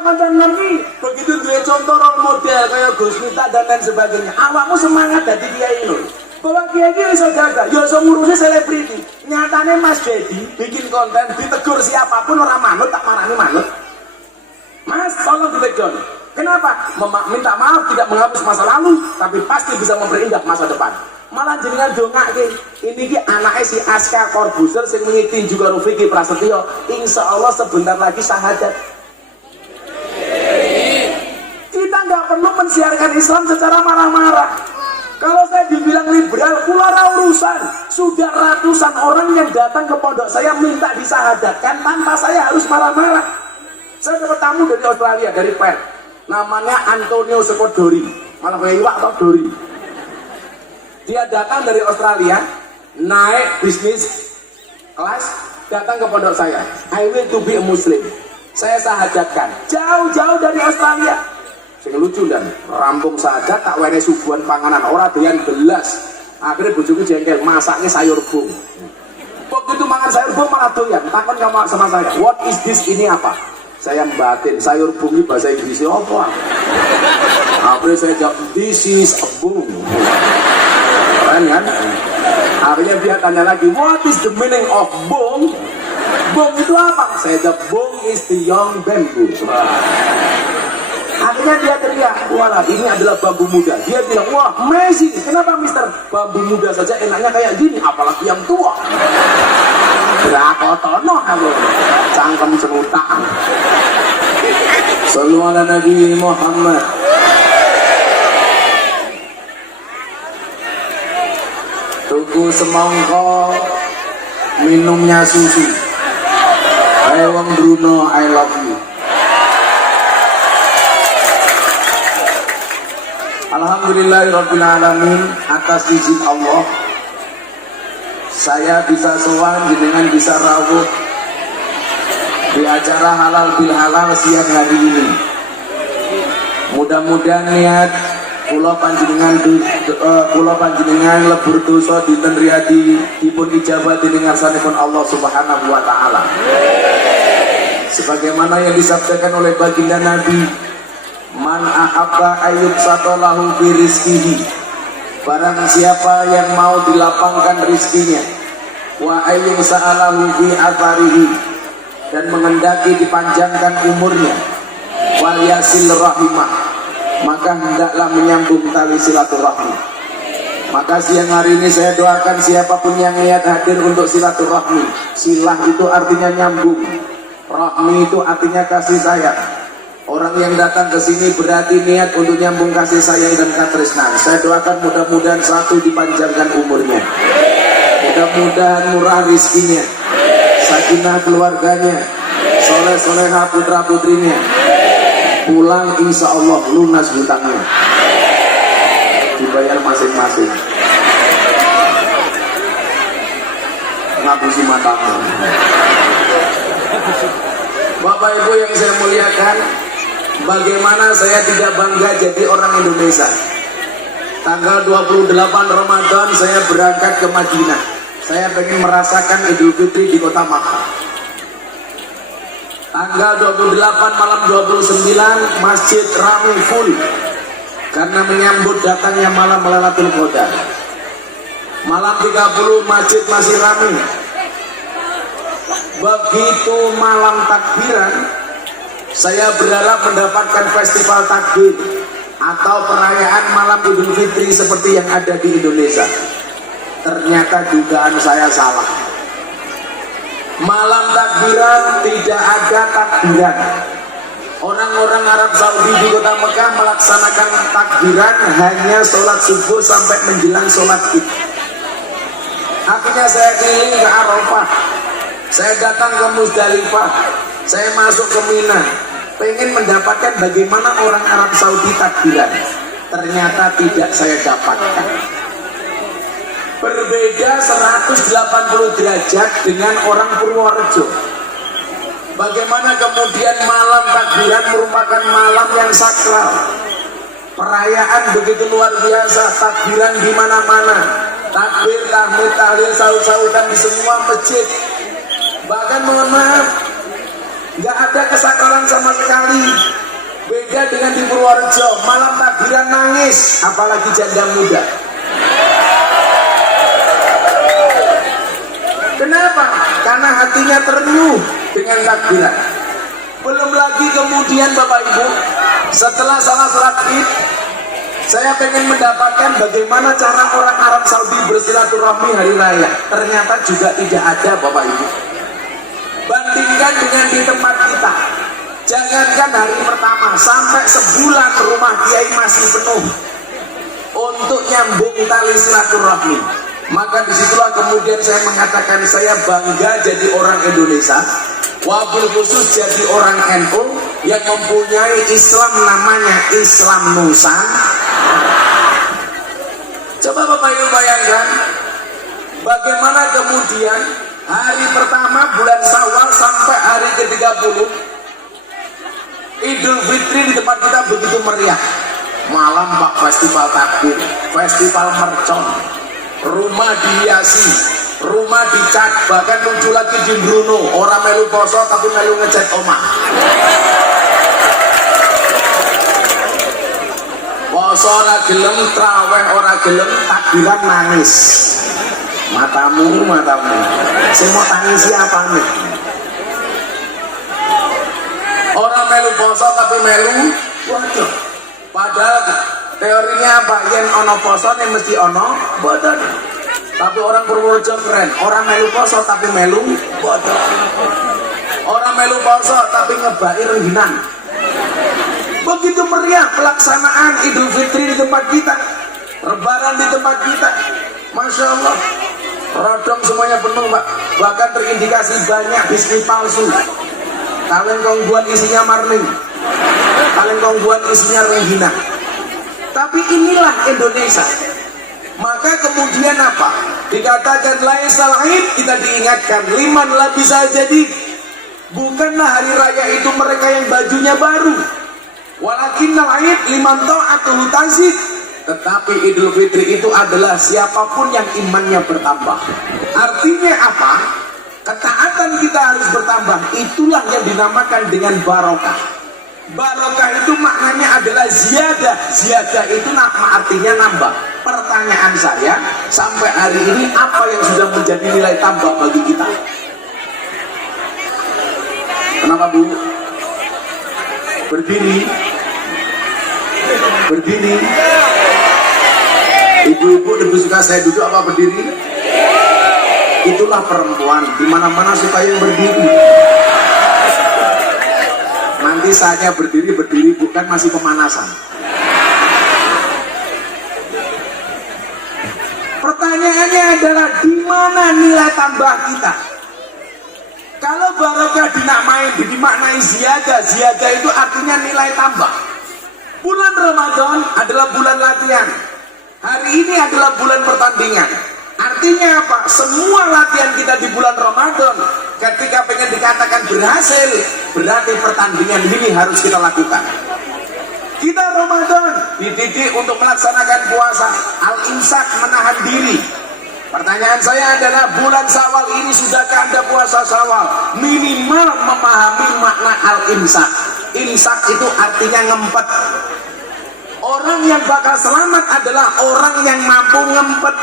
kanca-kanca nanti begitu duwe contoh role model kayak Gus Miftah dan lain sebagainya. Awakmu semangat dadi kiai lho. Bahwa kiai iki iso jaga, ya iso ngurusi selebriti. Nyatane Mas Dedi bikin konten ditegur siapapun orang manut tak marani manut. Mas, tolong ditegur. Kenapa? Minta maaf tidak menghapus masa lalu, tapi pasti bisa memperindah masa depan. Malah jenengan dongake ini ki anaknya si Aska Corbuzier sing mengiti juga Rufiki Prasetyo, insya Allah sebentar lagi syahadat. Kita nggak perlu mensiarkan Islam secara marah-marah. Kalau saya dibilang liberal, pulara urusan. Sudah ratusan orang yang datang ke pondok saya minta disahadatkan tanpa saya harus marah-marah. Saya dapat tamu dari Australia, dari Perth, namanya Antonio Scodori, malah kayak iwak atau Dori. Dia datang dari Australia, naik bisnis kelas, datang ke pondok saya. I will to be a Muslim. Saya sahadatkan, jauh-jauh dari Australia. Sing lucu dan rampung saja tak wene suguhan panganan ora doyan belas. Akhirnya bojoku jengkel, masaknya sayur bung. Begitu makan sayur bung malah doyan. Takon sama saya, what is this, ini apa? Saya batin, sayur bung ini bahasa Inggrisnya apa? Akhirnya saya jawab, this is a bung. Keren kan? Akhirnya dia tanya lagi, what is the meaning of bung? Bung itu apa? Saya jawab, bung is the young bamboo. Akhirnya dia teriak, wala ini adalah bambu muda. Dia bilang, wah amazing, kenapa mister? Bambu muda saja enaknya kayak gini, apalagi yang tua. Berakotono kamu, cangkem cerutak. Sallu ala Nabi Muhammad. Tuku semangka, minumnya susu. Hey wong Bruno, I love you. Alhamdulillahirrabbilalamin, atas izin Allah saya bisa sowan jenengan bisa rawuh di acara halal bil halal siang hari ini. Mudah-mudahan niat kula panjenengan lebur dosa dinten riyadi dipun ijabah dening ngarsanipun Allah Subhanahu wa taala. Sebagaimana yang disabdakan oleh baginda Nabi, man ahabba ayyub satolahu fi rizkihi, barang siapa yang mau dilapangkan rizkinya, wa ayyub sa'alahu fi atharihi, dan mengendaki dipanjangkan umurnya, wal yasil rahimah, maka hendaklah menyambung tali silaturahmi. Maka siang hari ini saya doakan siapapun yang niat hadir untuk silaturahmi. Silah itu artinya nyambung, rahmi itu artinya kasih sayang. Orang yang datang ke sini berarti niat untuk nyambung kasih sayang dan katresnan. Saya doakan mudah-mudahan satu dipanjangkan umurnya, mudah-mudahan murah rizkinya, sakinah keluarganya, soleh-solehah putra-putrinya, pulang insya Allah lunas hutangnya, dibayar masing-masing, ngapusi matamu. Bapak Ibu yang saya muliakan, bagaimana saya tidak bangga jadi orang Indonesia. Tanggal 28 Ramadan saya berangkat ke Madinah. Saya ingin merasakan Idul Fitri di kota Makkah. Tanggal 28 malam 29 masjid ramai full karena menyambut datangnya malam Lailatul Qadar. Malam 30 masjid masih ramai. Begitu malam takbiran, saya berharap mendapatkan festival takbir atau perayaan malam Idul Fitri seperti yang ada di Indonesia. Ternyata dugaan saya salah. Malam takbiran tidak ada takbiran. Orang-orang Arab Saudi di kota Mekah melaksanakan takbiran hanya sholat subuh sampai menjelang sholat Id. Akhirnya saya keliling ke Arafah, saya datang ke Musdalifah, saya masuk ke Mina, pengen mendapatkan bagaimana orang Arab Saudi takbiran. Ternyata tidak saya dapatkan. Berbeda 180 derajat dengan orang Purworejo. Bagaimana kemudian malam takbiran merupakan malam yang sakral. Perayaan begitu luar biasa, takbiran di mana-mana, takbir, tahmid, tahlil, saut-sautan di semua masjid. Bahkan mohon maaf, nggak ada kesakralan sama sekali. Beda dengan di Purworejo, malam takbiran nangis, apalagi janda muda. Kenapa? Karena hatinya terenyuh dengan takbiran. Belum lagi kemudian Bapak Ibu, setelah salat Id, saya pengen mendapatkan bagaimana cara orang Arab Saudi bersilaturahmi hari raya. Ternyata juga tidak ada Bapak Ibu. Bandingkan dengan di tempat kita. Jangankan hari pertama, sampai sebulan rumah kiai masih penuh untuk nyambung tali silaturahmi. Maka disitulah kemudian saya mengatakan saya bangga jadi orang Indonesia, wabil khusus jadi orang NU yang mempunyai Islam namanya Islam Nusantara. Coba Bapak Ibu bayangkan bagaimana kemudian hari pertama bulan Syawal sampai hari ke-30 Idul Fitri di tempat kita begitu meriah. Malam Pak festival takbir, festival mercon, rumah dihiasi, rumah dicat, bahkan muncul lagi di Bruno, orang melu poso tapi melu ngecat omah. Poso ora gelem, traweh ora gelem, takbiran nangis. Matamu, saya mau tangis siapa nih? Orang melu poso tapi melu waduh. Padahal teorinya apa? Yen ono poso nih mesti ono bodoh. Tapi orang Purworejo keren, orang melu poso tapi melu bodoh. Orang melu poso tapi ngebai rengginan. Begitu meriah pelaksanaan Idul Fitri di tempat kita, Lebaran di tempat kita, Masya Allah. Rodong semuanya penuh Pak, bahkan terindikasi banyak bisnis palsu. Kalian kongguan isinya marling, kalian kongguan isinya renggina. Tapi inilah Indonesia. Maka kemudian apa? Dikatakan lain salahin, kita diingatkan liman lah bisa jadi. Bukanlah hari raya itu mereka yang bajunya baru. Walakin lain liman ta'atuhu tazid. Tetapi Idul Fitri itu adalah siapapun yang imannya bertambah. Artinya apa? Ketaatan kita harus bertambah. Itulah yang dinamakan dengan barokah. Barokah itu maknanya adalah ziyadah. Ziyadah itu nama artinya nambah. Pertanyaan saya, sampai hari ini apa yang sudah menjadi nilai tambah bagi kita? Kenapa Bu? Berdiri. Berdiri. Ibu-ibu lebih suka saya duduk apa berdiri? Itulah perempuan, dimana-mana suka yang berdiri. Nanti saatnya berdiri bukan masih pemanasan. Pertanyaannya adalah di mana nilai tambah kita? Kalau barokah dimaknai ziyadah, ziyadah itu artinya nilai tambah. Bulan Ramadan adalah bulan latihan. Hari ini adalah bulan pertandingan. Artinya apa? Semua latihan kita di bulan Ramadan ketika pengen dikatakan berhasil, berarti pertandingan ini harus kita lakukan. Kita Ramadan dididik untuk melaksanakan puasa, al-imsak, menahan diri. Pertanyaan saya adalah bulan Syawal ini sudahkah Anda puasa Syawal? Minimal memahami makna al-imsak. Imsak itu artinya ngempet. Orang yang bakal selamat adalah orang yang mampu ngempet.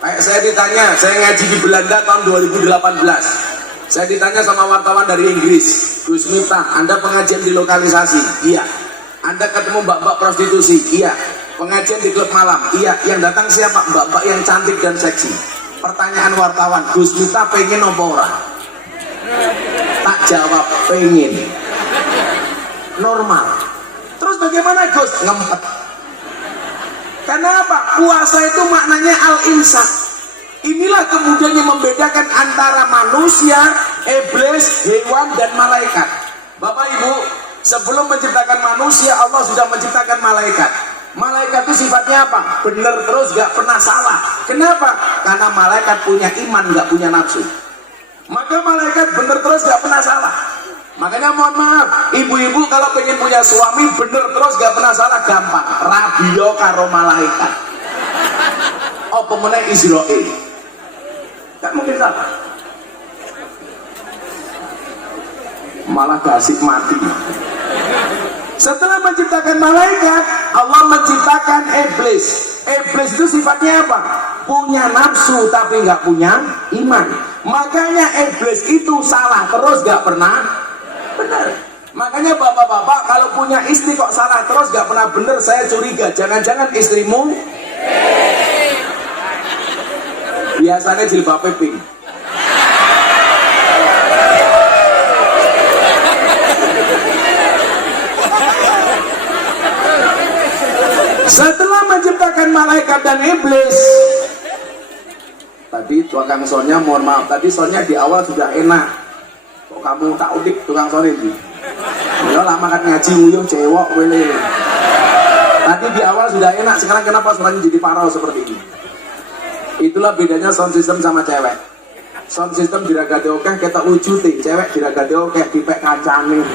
Kayak saya ditanya, saya ngaji di Belanda tahun 2018. Saya ditanya sama wartawan dari Inggris, Gus Miftah, Anda pengajian di lokalisasi? Iya. Anda ketemu mbak-mbak prostitusi? Iya. Pengajian di klub malam? Iya. Yang datang siapa? Mbak-mbak yang cantik dan seksi. Pertanyaan wartawan, Gus Miftah pengen apa ora? Tak jawab, pengen. Normal. Terus bagaimana Gus? Ngempet. Kenapa? Puasa itu maknanya al-imsak. Inilah kemudian yang membedakan antara manusia, iblis, hewan, dan malaikat. Bapak Ibu, sebelum menciptakan manusia, Allah sudah menciptakan malaikat. Malaikat itu sifatnya apa? Benar terus, gak pernah salah. Kenapa? Karena malaikat punya iman, gak punya nafsu. Maka malaikat benar terus, gak pernah salah. Makanya mohon maaf, ibu-ibu kalau pengen punya suami bener terus gak pernah salah, gampang. Rabio karo malaikat. Apa meneh Israel? Gak mungkin salah. malah gak asik mati. Setelah menciptakan malaikat, Allah menciptakan iblis. Iblis itu sifatnya apa? Punya nafsu tapi nggak punya iman. Makanya iblis itu salah terus, nggak pernah benar. Makanya bapak-bapak kalau punya istri kok salah terus nggak pernah benar, saya curiga jangan-jangan istrimu biasanya jilbabnya pink. Setelah menciptakan malaikat dan iblis, tadi tukang sonnya, mohon maaf, tadi sonnya di awal sudah enak. Kok kamu tak udik tukang son ini? Ya lama kan ngaji nguyuh cewek wele. Tadi di awal sudah enak, sekarang kenapa suaranya jadi parau seperti ini? Itulah bedanya sound system sama cewek. Sound system diragati oke, kita wujudin. Cewek diragati oke, dipek kancane.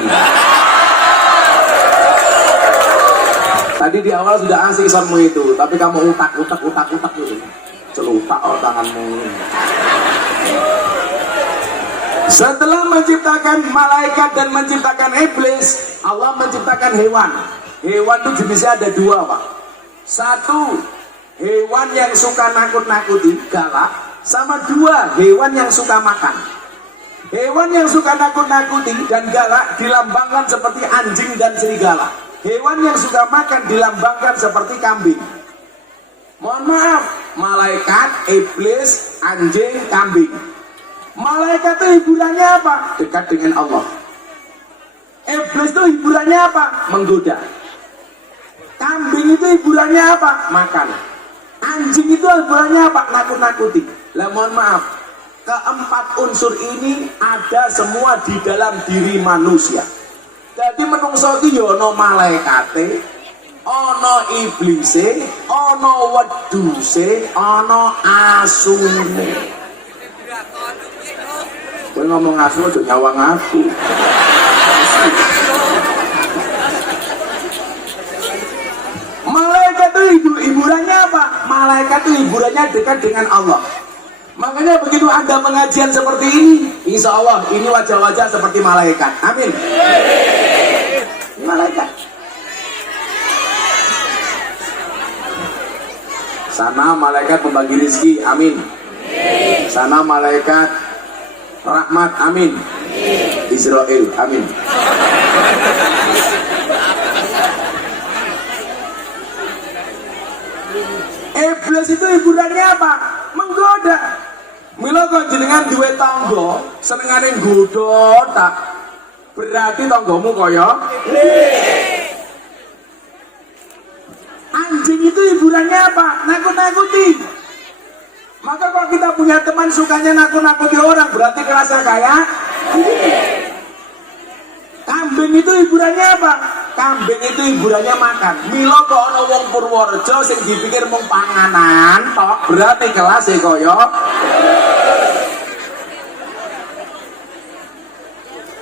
Tadi di awal sudah asik soundmu itu, tapi kamu utak gitu. Celutak tanganmu. Setelah menciptakan malaikat dan menciptakan iblis, Allah menciptakan hewan. Hewan itu jenisnya ada dua, Pak. Satu, hewan yang suka nakut-nakuti, galak. Sama dua, hewan yang suka makan. Hewan yang suka nakut-nakuti dan galak dilambangkan seperti anjing dan serigala. Hewan yang suka makan dilambangkan seperti kambing. Mohon maaf, malaikat, iblis, anjing, kambing. Malaikat itu hiburannya apa? Dekat dengan Allah. Iblis itu hiburannya apa? Menggoda. Kambing itu hiburannya apa? Makan. Anjing itu hiburannya apa? Nakut-nakuti. Lah mohon maaf, keempat unsur ini ada semua di dalam diri manusia. Jadi menungso iki ya ana malaikate, ana iblise, ana wedhuse, ana asune. Kowe ngomong asu aja nyawang aku. Malaikat itu hiburannya apa? Malaikat itu hiburannya dekat dengan Allah. Makanya begitu Anda pengajian seperti ini, insya Allah ini wajah-wajah seperti malaikat. Amin. Malaikat. Sana malaikat pembagi rezeki. Amin. Sana malaikat rahmat. Amin. Israel. Amin. Iblis itu hiburannya apa? Menggoda. Mila kok jenengan duwe tangga, senengane nggodha tak. Berarti tanggamu kaya anjing itu hiburannya apa? Nakut-nakuti. Maka kalau kita punya teman sukanya nakut-nakuti orang, berarti kerasa kaya. Kambing itu hiburannya apa? Kambing itu hiburannya makan. Mila kok ana wong Purworejo sing dipikir mung panganan tok, berarti kelas e kaya.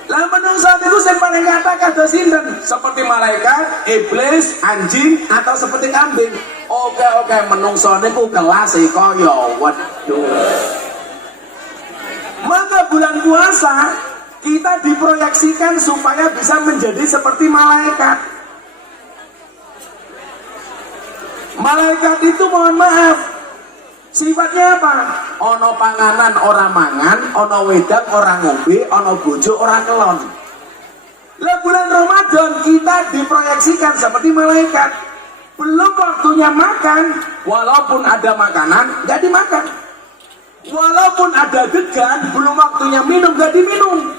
Lah menungso itu sing paling kata kados sinten? Seperti malaikat, iblis, anjing, atau seperti kambing. Oke, menungso niku kelas e kaya wedhus. Maka bulan puasa kita diproyeksikan supaya bisa menjadi seperti malaikat. Malaikat itu mohon maaf, sifatnya apa? Ono panganan ora mangan, ono wedang ora ngombe, ono bojo ora kelon. Lah bulan Ramadan kita diproyeksikan seperti malaikat. Belum waktunya makan, walaupun ada makanan nggak dimakan. Walaupun ada degan, belum waktunya minum nggak diminum.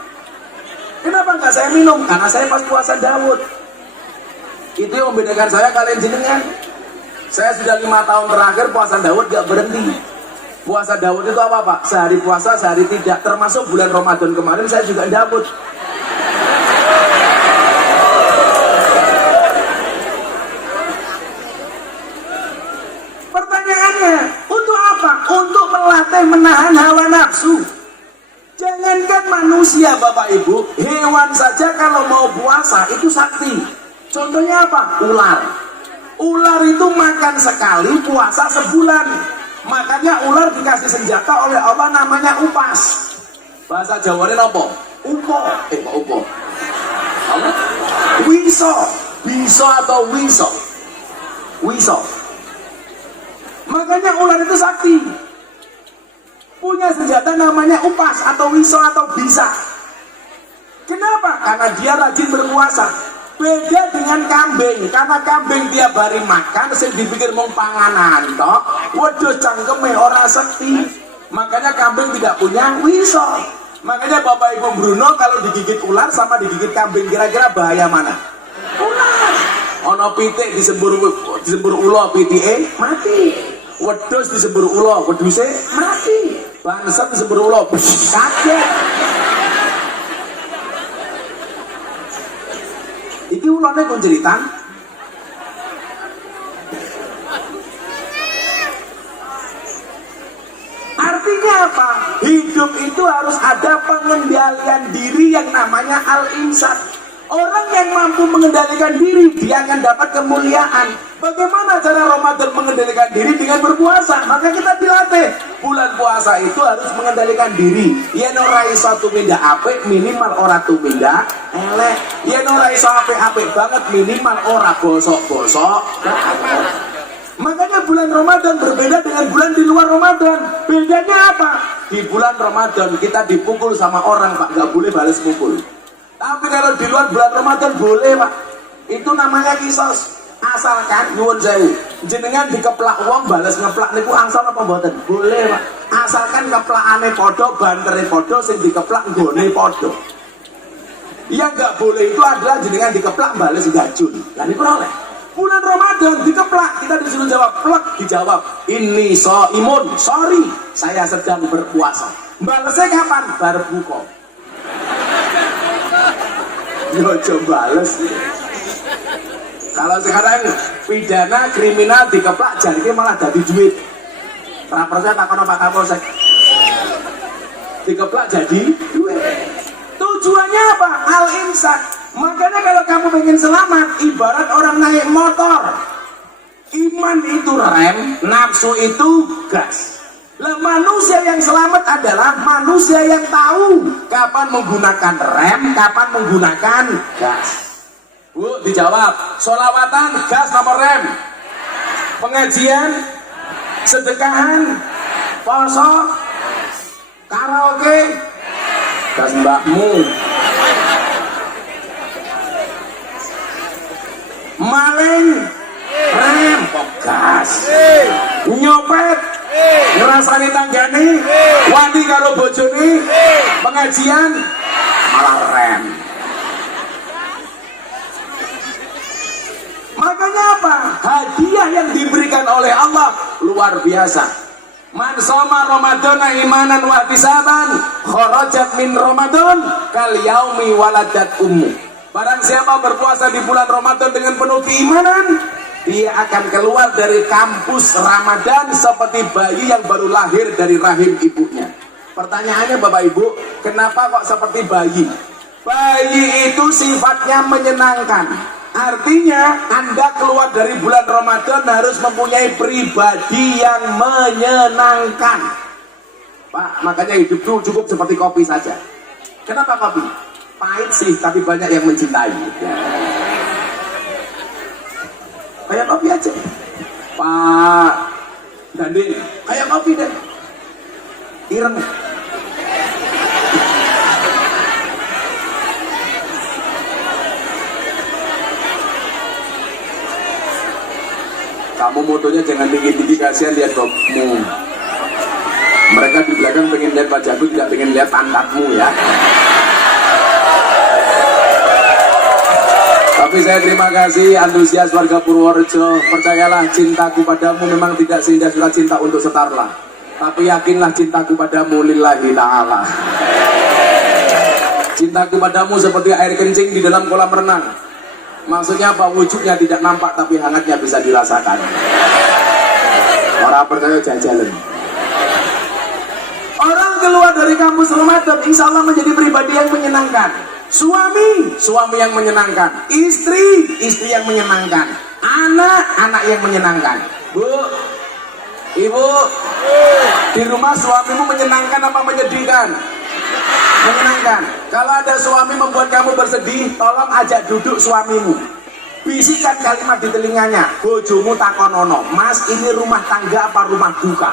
Kenapa nggak saya minum? Karena saya pas puasa Daud. Itu yang membedakan saya kalian jenengan. Saya sudah 5 tahun terakhir puasa Daud gak berhenti. Puasa Daud itu apa Pak? Sehari puasa, sehari tidak. Termasuk bulan Ramadan kemarin saya juga Daud. Pertanyaannya, untuk apa? Untuk melatih menahan hawa nafsu. Jangankan manusia Bapak Ibu, hewan saja kalau mau puasa itu sakti. Contohnya apa? Ular. Ular itu makan sekali, puasa sebulan. Makanya ular dikasih senjata oleh Allah namanya upas. Bahasa Jawanya apa? Upo. Upo. Wiso, biso atau wiso, wiso. Makanya ular itu sakti, punya senjata namanya upas atau wiso atau bisa. Kenapa? Karena dia rajin berpuasa. Beda dengan kambing, karena kambing tiap hari makan, sing dipikir mau panganan toh, waduh cangkeme ora sekti. Makanya kambing tidak punya wiso. Makanya Bapak Ibu Bruno kalau digigit ular sama digigit kambing, kira-kira bahaya mana? Ular. Ono pitik disembur ulo pitike mati. Wedhus disembur ulo wedhuse mati. Bangsat disembur ulo kaget. Iki ulane kon jeritan. Artinya apa? Hidup itu harus ada pengendalian diri yang namanya al-imsak. Orang yang mampu mengendalikan diri, dia akan dapat kemuliaan. Bagaimana cara Ramadan mengendalikan diri? Dengan berpuasa. Maka kita dilatih. Bulan puasa itu harus mengendalikan diri. Yen ora iso tumindak apik, minimal ora tumindak elek. Yen ora iso apik-apik banget, minimal ora bosok-bosok. Makanya bulan Ramadan berbeda dengan bulan di luar Ramadan. Bedanya apa? Di bulan Ramadan kita dipukul sama orang, Pak, nggak boleh balas pukul. Tapi kalau di luar bulan Ramadan boleh, Pak. Itu namanya kisos. Asalkan nyuwun sewu, jenengan dikeplak uang balas ngeplak niku angsal apa mboten? Boleh, Pak. Asalkan keplakane podo, bantere podo, sing dikeplak nggone podo. Yang nggak boleh itu adalah jenengan dikeplak balas gajul. Lah niku ora oleh. Bulan Ramadan dikeplak, kita disuruh jawab, plek dijawab, ini imun, sorry, saya sedang berpuasa. Balesnya kapan? Bar buka. Yo coba bales. Kalau sekarang pidana kriminal dikeplak jadi malah jadi duit. Rapornya takon Pak Kapolsek. Dikeplak jadi duit. Tujuannya apa? Al-imsak. Makanya kalau kamu pengen selamat, ibarat orang naik motor. Iman itu rem, nafsu itu gas. Lah manusia yang selamat adalah manusia yang tahu kapan menggunakan rem, kapan menggunakan gas. Bu, dijawab. Sholawatan, gas nomor rem. Pengajian, sedekahan, poso, karaoke, gas mbakmu. Maling, rem, gas. Nyopet, ngerasani tanggane, wani karo bojone, pengajian, malah rem. Makanya apa? Hadiah yang diberikan oleh Allah luar biasa. Man shoma Ramadana imanan wa ihtisaban kharajat min Ramadan kal yaumi waladat ummu. Barang siapa berpuasa di bulan Ramadan dengan penuh keimanan, dia akan keluar dari kampus Ramadan seperti bayi yang baru lahir dari rahim ibunya. Pertanyaannya Bapak Ibu, kenapa kok seperti bayi? Bayi itu sifatnya menyenangkan. Artinya Anda keluar dari bulan Ramadan harus mempunyai pribadi yang menyenangkan, Pak. Makanya hidup itu cukup seperti kopi saja. Kenapa kopi? Pahit sih, tapi banyak yang mencintai. Kayak kopi aja, Pak Dandin. Kayak kopi deh, ireng. Kamu motonya jangan tinggi-tinggi, kasihan lihat bobmu. Mereka di belakang pengen lihat wajahku, tidak pengen lihat pantatmu ya. Tapi saya terima kasih antusias warga Purworejo. Percayalah, cintaku padamu memang tidak seindah surat cinta untuk Setarlah. Tapi yakinlah cintaku padamu lillahi ta'ala. Cintaku padamu seperti air kencing di dalam kolam renang. Maksudnya apa? Wujudnya tidak nampak tapi hangatnya bisa dirasakan. Orang percaya jajalan. Orang keluar dari kampus Ramadan insya Allah menjadi pribadi yang menyenangkan. Suami yang menyenangkan. Istri yang menyenangkan. Anak yang menyenangkan. Bu, ibu, di rumah suamimu menyenangkan apa menyedihkan? Menyenangkan. Kalau ada suami membuat kamu bersedih, tolong ajak duduk suamimu. Bisikan kalimat di telinganya, bojomu takonono, mas ini rumah tangga apa rumah duka?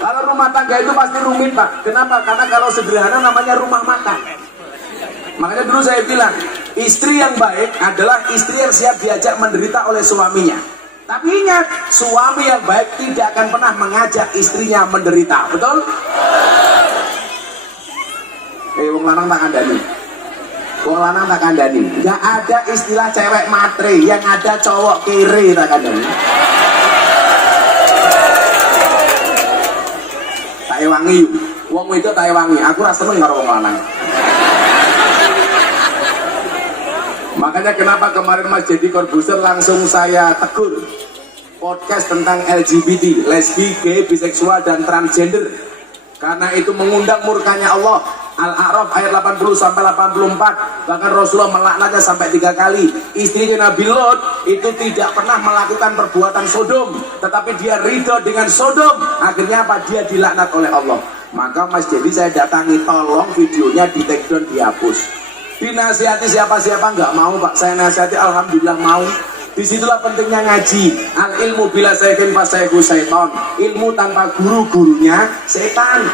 Kalau rumah tangga itu pasti rumit pak. Kenapa? Karena kalau sederhana namanya rumah makan. Makanya dulu saya bilang, istri yang baik adalah istri yang siap diajak menderita oleh suaminya. Tapi ingat, suami yang baik tidak akan pernah mengajak istrinya menderita. Betul? Wong lanang tak kandani. Wong lanang tak kandani. Gak ada istilah cewek matre, yang ada cowok kere tak kandani. Tak ewangi yuk. Wong itu tak ewangi. Aku rasa seneng karo wong lanang. Makanya kenapa kemarin Mas Deddy Corbuzier langsung saya tegur podcast tentang LGBT, lesbi, gay, biseksual, dan transgender. Karena itu mengundang murkanya Allah. Al-A'raf ayat 80 sampai 84. Bahkan Rasulullah melaknatnya sampai 3 kali. Istrinya Nabi Lot itu tidak pernah melakukan perbuatan Sodom, tetapi dia ridho dengan Sodom. Akhirnya apa? Dia dilaknat oleh Allah. Maka Mas Deddy saya datangi, tolong videonya di take down, dihapus. Dinasihati siapa-siapa nggak mau pak, saya nasihati alhamdulillah mau. Disitulah pentingnya ngaji. Al ilmu bila saykin fasayku syaiton. Ilmu tanpa guru-gurunya setan.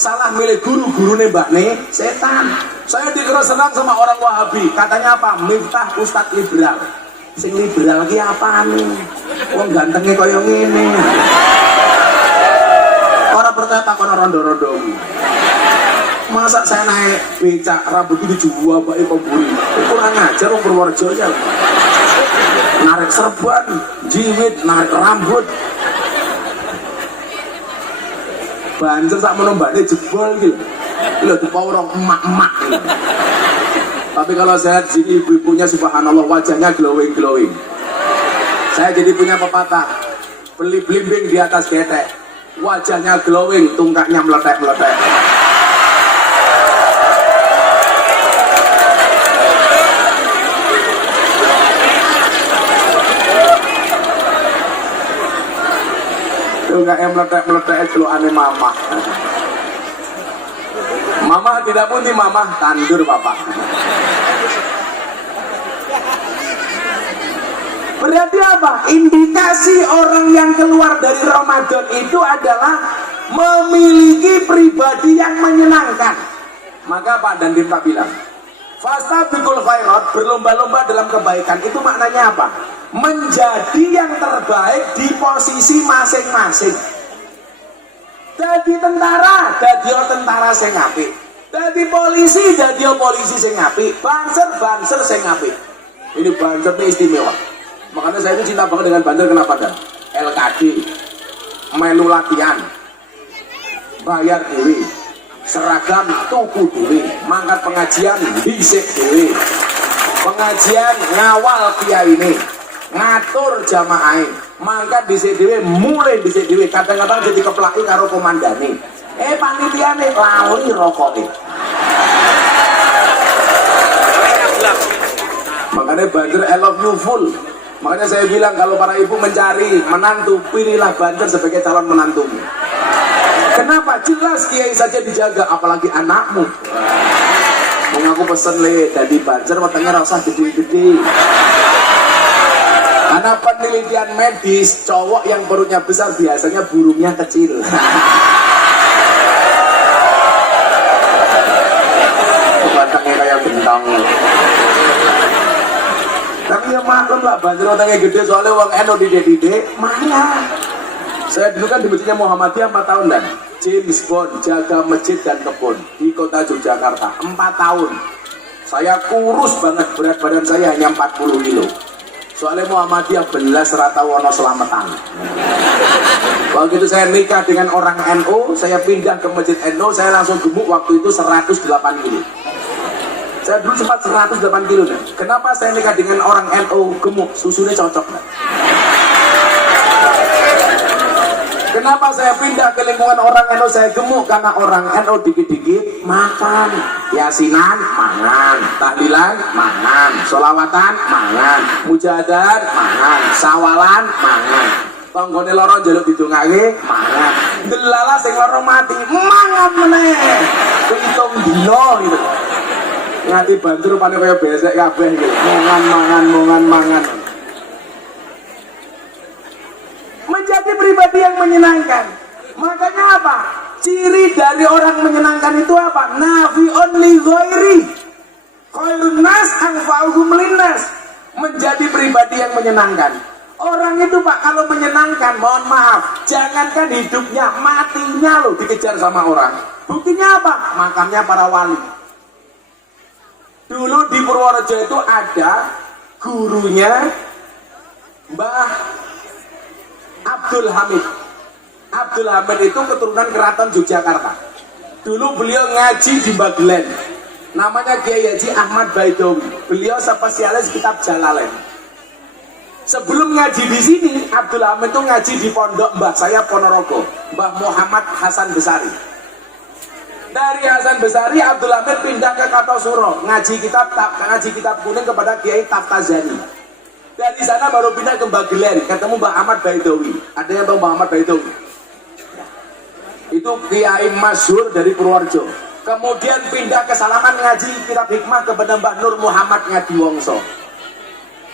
Salah milih guru-guru nih mbak nih setan. Saya dikira senang sama orang Wahabi. Katanya apa? Miftah Ustadz liberal. Sing liberal ki apa nih? Wong gantengnya koyo ngene. Orang percaya takon rondo-rondo. Masa saya naik becak rambut itu dijual pakai pemburi? Kurang ajar orang Purworejo ya. Narik serban, jiwit, narik rambut. Banjir sak menombaknya jebol gitu. Lihat di orang emak-emak gitu. Tapi kalau saya lihat sini ibu-ibunya subhanallah wajahnya glowing-glowing. Saya jadi punya pepatah, beli blimbing di atas getek, wajahnya glowing, tungkaknya meletek-meletek. Enggak yang meletek-meletek itu aneh mama. Mama tidak putih, mama tandur papa. Berarti apa? Indikasi orang yang keluar dari Ramadan itu adalah memiliki pribadi yang menyenangkan. Maka Pak Dandim tak bilang, fastabiqul khairat, berlomba-lomba dalam kebaikan. Itu maknanya apa? Menjadi yang terbaik di posisi masing-masing. Jadi tentara, jadi tentara sing apik. Jadi polisi, jadi polisi sing apik. Banser sing apik. Ini banser ini istimewa. Makanya saya itu cinta banget dengan banser. Kenapa dan? LKD, melu latihan, bayar dewi, seragam tuku dewi, mangkat pengajian bisik dewi, pengajian ngawal kiai ini, ngatur jamaah, mangkat bisik dewi, mulai bisik dewi. Kadang-kadang jadi keplaki karo komandane. Panitia nih lali rokoknya. Makanya Banjar I love you full. Makanya saya bilang kalau para ibu mencari menantu, pilihlah Banjar sebagai calon menantumu. Kenapa? Jelas kiai saja dijaga, apalagi anakmu. Mengaku pesen le dari Banjar, matanya rasa gede-gede. Karena penelitian medis, cowok yang perutnya besar biasanya burungnya kecil. Batangnya kayak bentang. Tapi ya maklum lah, Banjar otaknya gede soalnya uang NU didik-didik, mana? Saya dulu kan di masjidnya Muhammadiyah 4 tahun dan James Bond jaga masjid dan kebun di kota Yogyakarta 4 tahun. Saya kurus banget, berat badan saya hanya 40 kilo. Soalnya Muhammadiyah belas rata wono selamatan. Waktu itu saya nikah dengan orang NU, saya pindah ke masjid NU, saya langsung gemuk waktu itu 108 kilo. Saya dulu sempat 108 kilo. Kenapa saya nikah dengan orang NU gemuk? Susunya cocok. Kenapa saya pindah ke lingkungan orang NU saya gemuk? Karena orang NU dikit-dikit makan, yasinan mangan, tahlilan mangan, sholawatan mangan, mujahadah mangan, sawalan mangan, tonggone loro njaluk didongake mangan. delala sing lara mati mangan meneh pitung dina gitu. Ngati banjur pane kaya besek kabeh gitu. Mangan. Menjadi pribadi yang menyenangkan. Makanya apa? Ciri dari orang menyenangkan itu apa? Nafi'un li ghairi. Khairun nas anfa'uhum linnas. Menjadi pribadi yang menyenangkan. Orang itu Pak kalau menyenangkan, mohon maaf, jangankan hidupnya, matinya loh dikejar sama orang. Buktinya apa? Makamnya para wali. Dulu di Purworejo itu ada gurunya Mbah Abdul Hamid. Abdul Hamid itu keturunan Keraton Yogyakarta. Dulu beliau ngaji di Bagelen. Namanya Kiai Haji Ahmad Baidowi. Beliau spesialis kitab Jalalain. Sebelum ngaji di sini, Abdul Hamid itu ngaji di pondok Mbah saya Ponorogo, Mbah Muhammad Hasan Besari. Dari Hasan Besari, Abdul Hamid pindah ke Kartosuro, ngaji kitab kuning kepada Kiai Taftazani. Dari sana baru pindah ke Bagelen, ketemu Mbah Ahmad Baidowi. Ada yang tahu Mbah Ahmad Baidowi? Itu Kiai masyhur dari Purworejo. Kemudian pindah ke Salaman ngaji kitab hikmah kepada Mbah Nur Muhammad Ngadiwongso.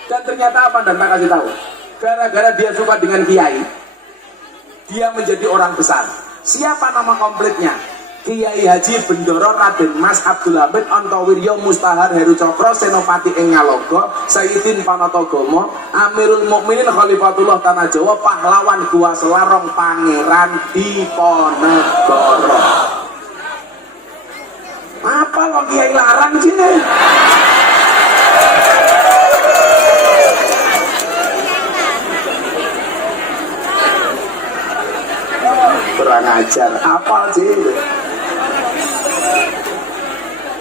Dan ternyata apa? Dan tak kasih tahu. Gara-gara dia suka dengan kiai, dia menjadi orang besar. Siapa nama komplitnya? Kiai Haji Bendoro Raden Mas Abdul Hamid Antowiryo Mustahar Heru Cokro Senopati ing Ngalogo Sayyidin Panotogomo Amirul Mukminin Khalifatullah Tanah Jawa pahlawan Gua Selarong Pangeran Diponegoro. Apa lo kiai larang sini? Kurang ajar, apa sih?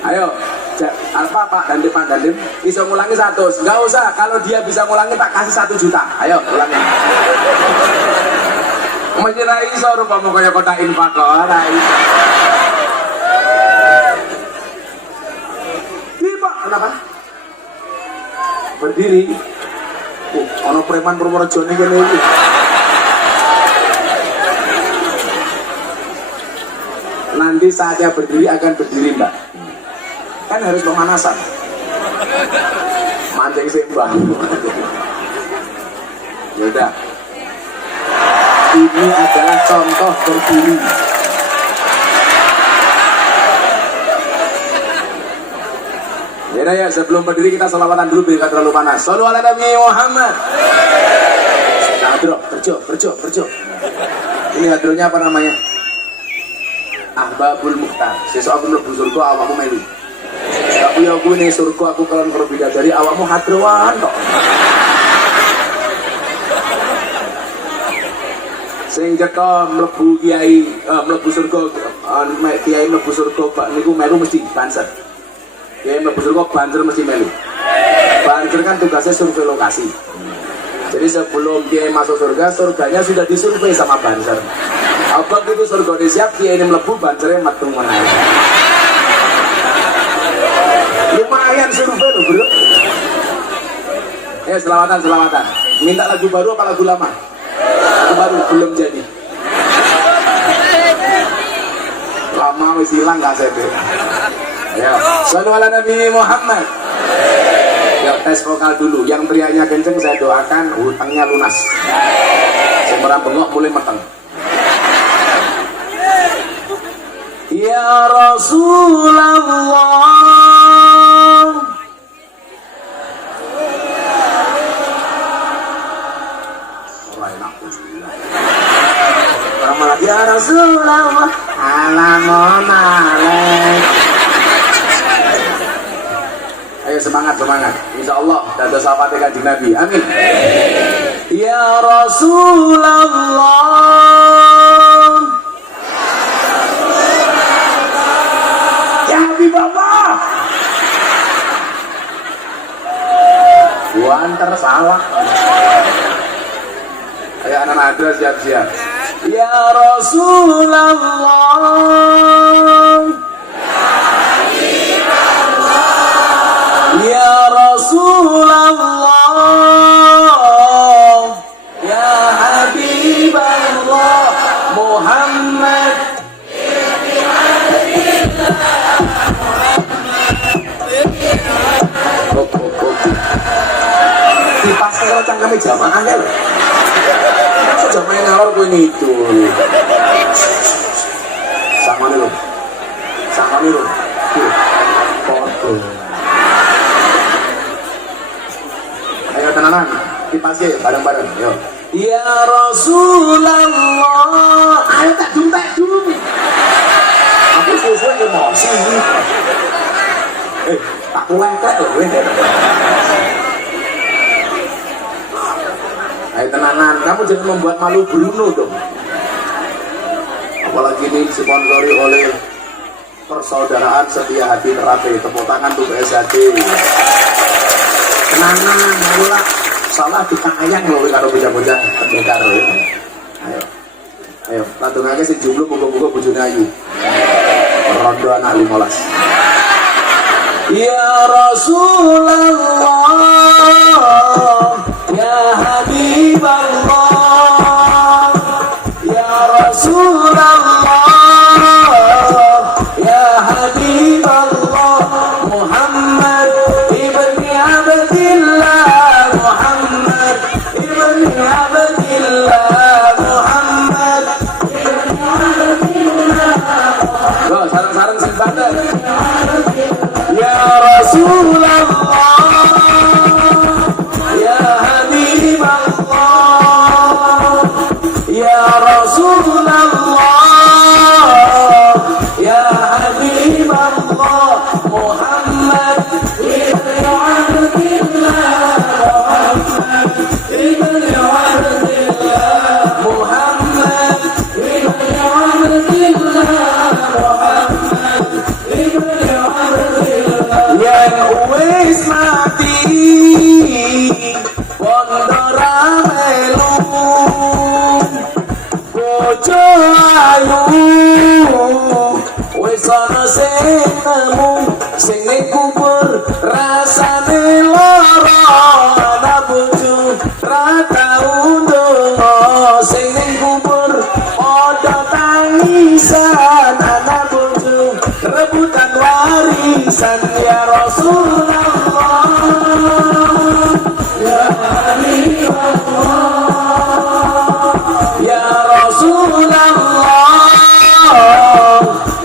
Ayo, apa Pak Dandim bisa ngulangi 100? Nggak usah, kalau dia bisa ngulangi tak kasih 1 juta. Ayo, ulangi. Mesti ra iso rupamu kaya kota infak kok, ra iso. Pak, kenapa? Berdiri. Ono preman Purworejo nih kene iki. Nanti saatnya berdiri akan berdiri Mbak. Kan harus pemanasan. Mancing sembah. Ya udah. Ini adalah contoh berdiri. Ya, sebelum berdiri kita selawatan dulu biar gak terlalu panas. Shallu ala Nabi Muhammad. Nah, berjo. Ini hadronya apa namanya? Ahbabul Mukhtar. Sesuk aku mlebu surga awakmu melu. Tapi aku ning surga aku kalian berbeda dari awakmu hadroan kok. Sing cetha mlebu kiai mlebu surga kiai mlebu surga niku melu mesti banser. Kiai mlebu surga banser mesti melu. Banser kan tugasnya survei lokasi. Jadi sebelum kiai masuk surga, surganya sudah disurvei sama banser. Apa itu surga siap, kiai ini mlebu bansernya metu menaik. Lumayan survei loh bro. Ya selawatan. Minta lagu baru apa lagu lama? Lagu baru belum jadi. Lama wis hilang kasetnya. Ya, shallu ala Nabi Muhammad. Ya, tes vokal dulu. Yang teriaknya kenceng saya doakan hutangnya lunas. Sembarang bengok mulai meteng. Ya Rasulullah. Ya Rasulullah. Alamun alaik. Ayo semangat. Insya Allah dados sahabat Kanjeng Nabi. Amin. Ya Rasulullah. Ya Habib Allah. Gua antar salah. Ayo anak-anak ada siap-siap. Ya Rasulullah. Ya Rasulullah. Ya Habib Allah Muhammad kalau cangkeme jamaah ya lho. Masa jamaah ngalor kowe ngidul. Samane lho. Samane lho. Foto. Ayo tenanan, dipasih bareng-bareng, yo. Ya Rasulullah, ayo tak dung. Aku sesuai emosi. Aku lengket loh, Ayo tenanan, kamu jangan membuat malu Bruno dong. Apalagi ini disponsori oleh Persaudaraan Setia Hati Terapi. Tepuk tangan untuk SHT. Tenanan, mulai salah dikayang loh karo bocah-bocah pendekar loh. Ayo, langsung aja sih jumlah buka-buka bojone ayu. Rondo anak 15. Ya Rasulullah, ya Habiballah, ya Rasulullah, ya Habiballah, Muhammad ibni Abdillah, Muhammad ibni Abdillah, Muhammad ibni Abdillah. Loh, sarang-sarang sing banget. Ya Rasulullah, ya Habiballah, ya Rasulullah, ya Habiballah, Muhammad ibn Abdillah, Muhammad ibn Abdillah, Muhammad ibn Abdillah, Muhammad ibn Abdillah. Yang wis mati pondora melu bojo ayu wis ana sing nemu sing ning kubur rasane lara ana bojo ra tau ndonga sing ning kubur padha tangisan ana bojo rebutan warisan. Ya Rasulullah, ya Habibullah, ya Rasulullah,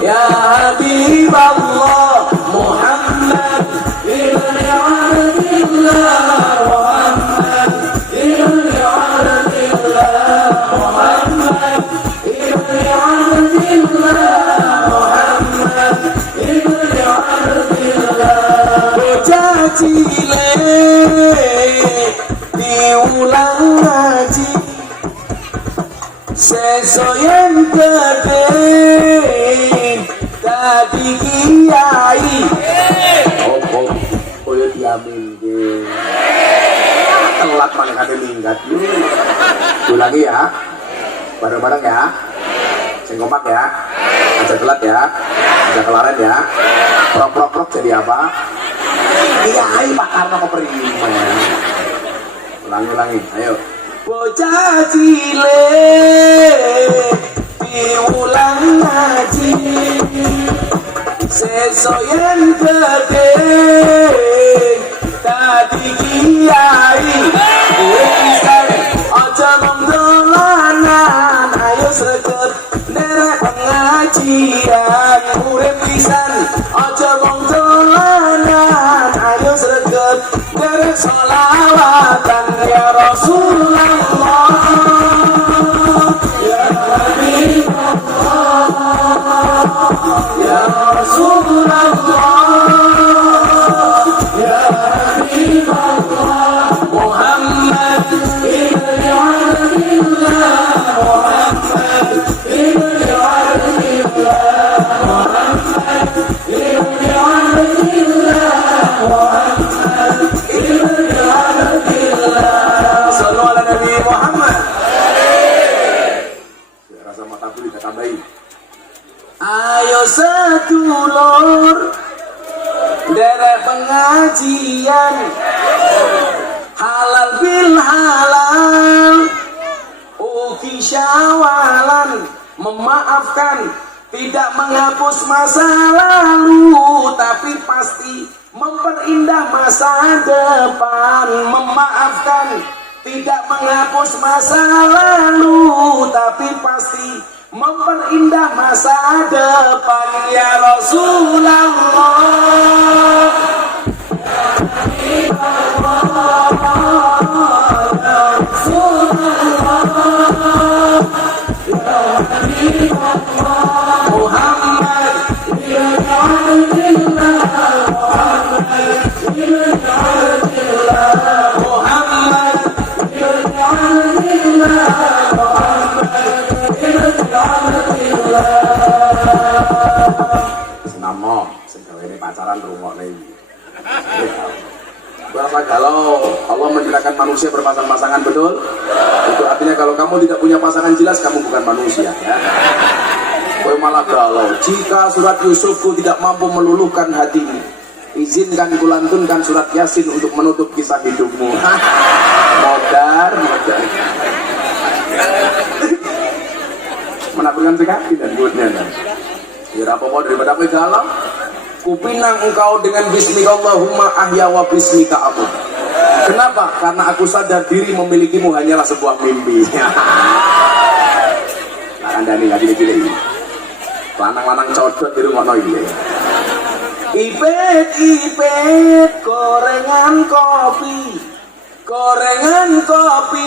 ya Habibullah, Muhammad ibn Abdillah, Muhammad ibn Abdillah, Muhammad ibn Abdillah, Muhammad ibn Abdillah. Bocah cilik diulang ngaji, sesoyen gede dadi kiai. Oh ya diamin ke. Telat mana kade minggat. Ulangi ya, bareng-bareng ya, sing kompak ya, aja telat ya, aja kelaren ya. Prok jadi apa? Kiai Pak Karno Keprimen. Ulangi, ayo. Bocah cilik diulang ngaji, sesoyen gede dadi kiai. Aja mung dolanan, ayo sregep nderek pengajian. Urip pisan aja mung dolanan, ayo sregep nderek sholawatan. Ya Rasulullah, ya Habibullah, ya Rasulullah, ya Habibullah, Muhammad ibn Abdillah, Muhammad ibn Abdillah, Muhammad ibn Abdillah, Muhammad ibn Abdillah. Sallu ala Nabi Muhammad. Rasa mata kulit kita tambahin. Ayo sedulur derek pengajian, halal bil halal, uki syawalan, memaafkan, tidak menghapus masa lalu, tapi pasti memperindah masa depan, memaafkan, tidak menghapus masa lalu, tapi pasti memperindah masa depan. Ya Rasulullah, senamo segawe ini pacaran rungokne iki. Berapa kalau Allah menciptakan manusia berpasang-pasangan, betul? Itu artinya kalau kamu tidak punya pasangan jelas, kamu bukan manusia, ya. Kowe malah galau. Jika surat Yusufku tidak mampu meluluhkan hatimu, izinkan kulantunkan surat Yasin untuk menutup kisah hidupmu. Modar. Menakutkan sekali dan goodnya. Ya apa-apa daripada kowe galau. Kupinang engkau dengan bismillahumma ahya wa bismika amut. Kenapa? Karena aku sadar diri memilikimu hanyalah sebuah mimpi. Kandani gak gini-gini. Lanang-lanang codot di rumah ini. Ipet-ipet gorengan kopi, gorengan kopi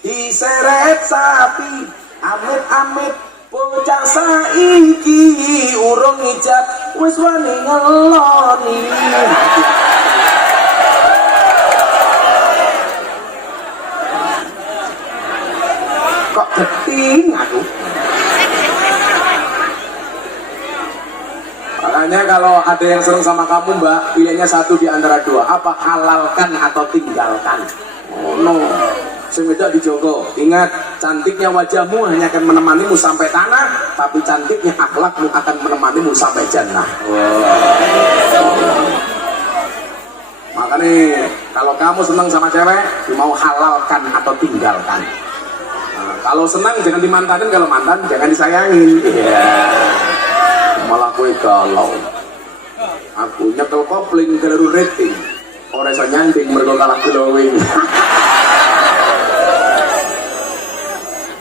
diseret sapi, amit-amit bocah saiki urung ijab wis wani ngeloni. Kok geting aku. Makanya kalau ada yang seneng sama kamu mbak, pilihannya satu di antara dua. Apa? Halalkan atau tinggalkan. Oh no, semenjak dijogo. Ingat, cantiknya wajahmu hanya akan menemanimu sampai tanah, tapi cantiknya akhlakmu akan menemanimu sampai jannah. Makanya kalau kamu senang sama cewek, mau halalkan atau tinggalkan. Nah, kalau senang jangan dimantanin, kalau mantan jangan disayangin. Malah kue galau. Aku nyekel kopling keliru rating. Orang iso nyanding mergo kalah glowing.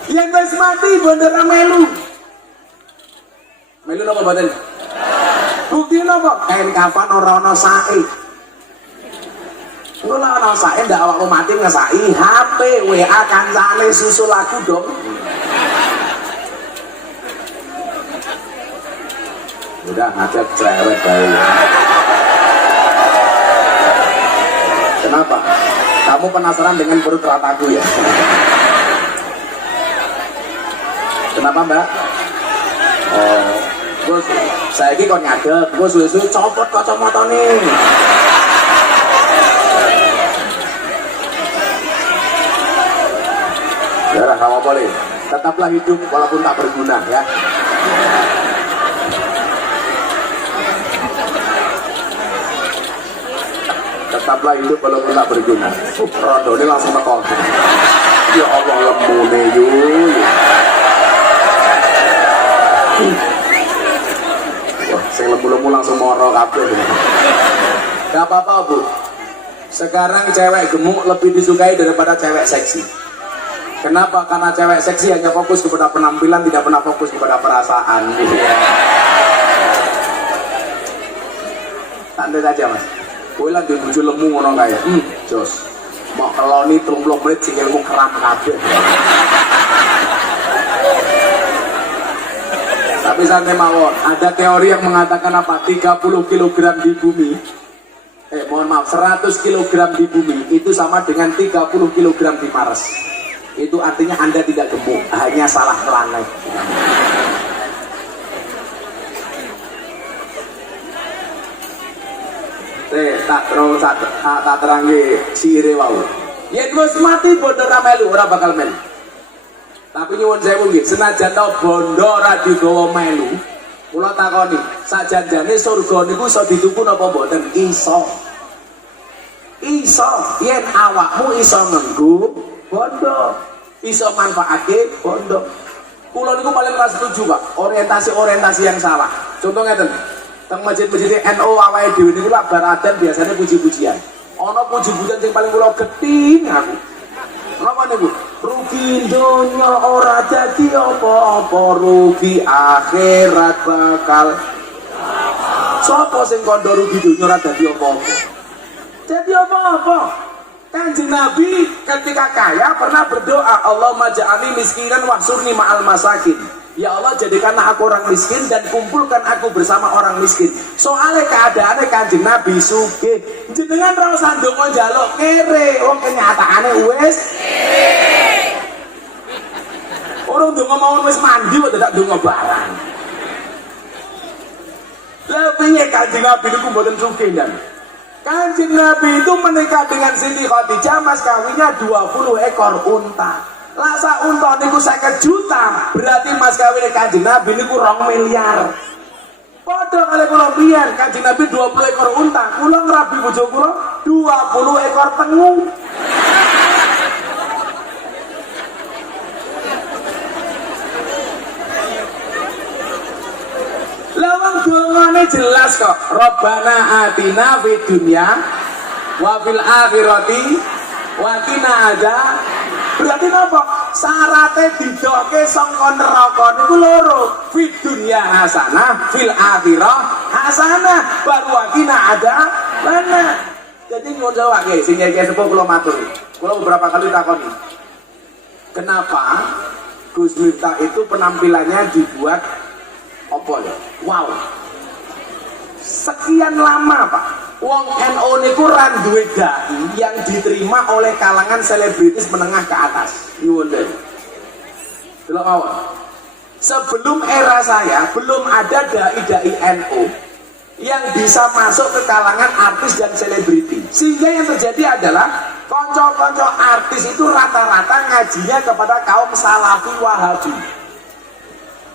Yang wis mati bendera melu. Melu napa badan? Bukti napa? Kain kafan ora ana sae. Ora ana sae ndak awakmu mati ngesaki HP WA kancane susul aku dong. Udah ngajak cerewet baik. Kenapa? Kamu penasaran dengan perut rataku ya? Kenapa mbak? Oh, bos, saya ini kok ngadeg, bos susu copot kacamata nih. Ya, kamu boleh. Tetaplah hidup walaupun tak berguna ya. Tetaplah hidup walaupun tak berguna. Rondo ini langsung tekol. Ya Allah lemune yuk. Wah, saya lemu-lemu langsung moro kabeh. Gak apa-apa bu. Sekarang cewek gemuk lebih disukai daripada cewek seksi. Kenapa? Karena cewek seksi hanya fokus kepada penampilan, tidak pernah fokus kepada perasaan. Santai saja mas. Kowe lah duwe bojo lemu ngono kae. Jos. Mau keloni 30 menit sikilmu keram kabeh. Tapi santai mawon, ada teori yang mengatakan apa? 30 kg di bumi. Mohon maaf, 100 kg di bumi itu sama dengan 30 kg di Mars. Itu artinya Anda tidak gemuk, hanya salah planet. tak terangi sire wau. Yen wis mati bondo ra melu, ora bakal melu. Tapi nyuwun sewu nggih, senajan to bondo ora digawa melu, kula takoni, sajanjane surga niku iso dituku napa mboten? Iso. Iso, yen awakmu iso nganggo bondo, iso manfaatke bondo. Kula niku paling ora setuju, Pak, orientasi yang salah. Contoh ngeten. Teng masjid-masjid NU awake dhewe niku lak bar adzan biasane puji-pujian. Ana puji-pujian sing paling kula gedhi aku. Napa niku? Rugi donya ora dadi apa-apa, rugi akhirat bakal. Sapa sing kandha rugi donya ora dadi apa-apa? Dadi apa-apa? Kanjeng Nabi ketika kaya pernah berdoa, Allahumma ja'alni miskinan wahsurni ma'al masakin. Ya Allah, jadikanlah aku orang miskin dan kumpulkan aku bersama orang miskin. Soalnya keadaannya Kanjeng Nabi sugih. Jenengan ra usah ndonga njaluk kere, wong kenyataane wis orang ndonga mawon wis mandi kok dadak ndonga barang. Lah piye Kanjeng Nabi niku mboten sugih dan Kanjeng Nabi itu menikah dengan Siti Khadijah, mas kawinnya 20 ekor unta. Lasa unta niku 50 juta, berarti mas kawinnya Kanjeng Nabi niku 2 miliar. Padha kali kula biyen Kanjeng Nabi 20 ekor unta, kula ngrabi bojo kula 20 ekor tengu. Lawang dongane jelas kok. Rabbana atina fid dunya wa fil akhirati wa qina adzab. Berarti napa? Syaraté didoke saka neraka niku loro. Fid dunya hasanah, fil akhirah hasanah, baru wa qina adzab. Mana? Jadi nyuwun jawake sing ngeke sepuh kula matur. Kula beberapa kali takoni. Kenapa Gus Miftah itu penampilannya dibuat apa ya? Wow. Sekian lama Pak, wong NU niku ra duwe dai yang diterima oleh kalangan selebritis menengah ke atas. Nyuwun deh. Delok mawon. Sebelum era saya belum ada dai-dai NU yang bisa masuk ke kalangan artis dan selebriti. Sehingga yang terjadi adalah konco-konco artis itu rata-rata ngajinya kepada kaum salafi wahabi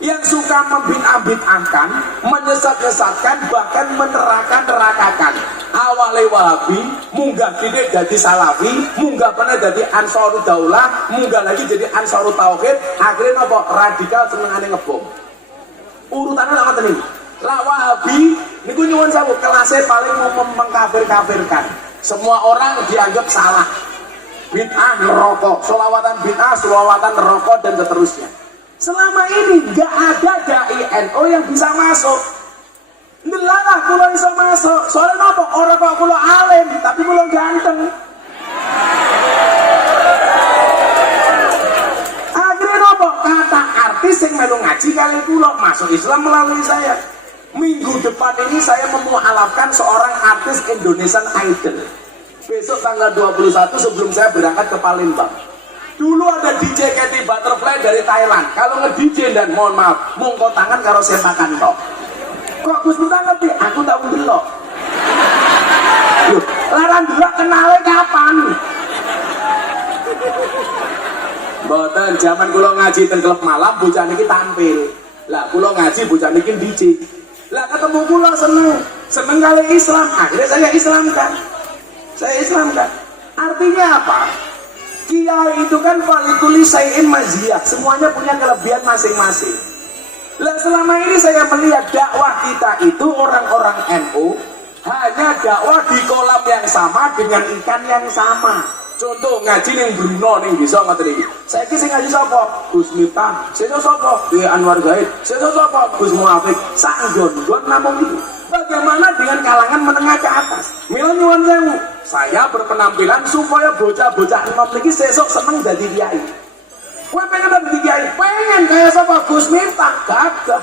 yang suka membid'ah-bid'ahkan, menyesat-nyesatkan, bahkan meneraka-nerakakan. Awalnya wahabi, munggah kini jadi salafi, munggah pernah jadi ansarud daulah, munggah lagi jadi ansarud tauhid, akhirnya apa? Radikal senengane ngebom. Urutannya lama tenin. Lah wahabi, niku nyuwun sewu, kelasnya paling mau mengkafir-kafirkan. Semua orang dianggap salah. Bid'ah neraka, sholawatan bid'ah, sholawatan neraka dan seterusnya. Selama ini gak ada dai NU yang bisa masuk. Nelalah kula iso masuk. Soalnya apa? Orang kok kula alim, tapi kula ganteng. Akhirnya apa? Kata artis yang melu ngaji kali kula masuk Islam melalui saya. Minggu depan ini saya memualafkan seorang artis Indonesian Idol. Besok tanggal 21 sebelum saya berangkat ke Palembang. Dulu ada DJ Katy Butterfly dari Thailand. Kalau nge-DJ dan mohon maaf, mongko tangan karo sentakan tok. Kok Gus Miftah ngerti? Aku tak ndelok. Loh, larang delok kenale kapan? Mboten, zaman kula ngaji teng klub malam bocah niki tampil. Lah kula ngaji bocah niki DJ. Lah ketemu kula seneng kali Islam. Akhirnya saya Islamkan. Artinya apa? Kiai itu kan falikuli sayin maziyah, semuanya punya kelebihan masing-masing. Lah selama ini saya melihat dakwah kita itu orang-orang NU hanya dakwah di kolam yang sama dengan ikan yang sama. Contoh ngaji ning Bruno ning bisa ngoten iki. Saiki sing ngaji sapa? Gus Miftah. Sedo sapa? Ki Anwar Gaid. Sedo sapa? Gus Muafik. Sak nggon namung itu. Bagaimana dengan kalangan menengah ke atas? Mila nyuwun sewu, saya berpenampilan supaya bocah-bocah enom niki sesuk seneng dadi kiai. Kowe pengen dadi kiai? Pengen kaya sapa? Gus Miftah. Gagah.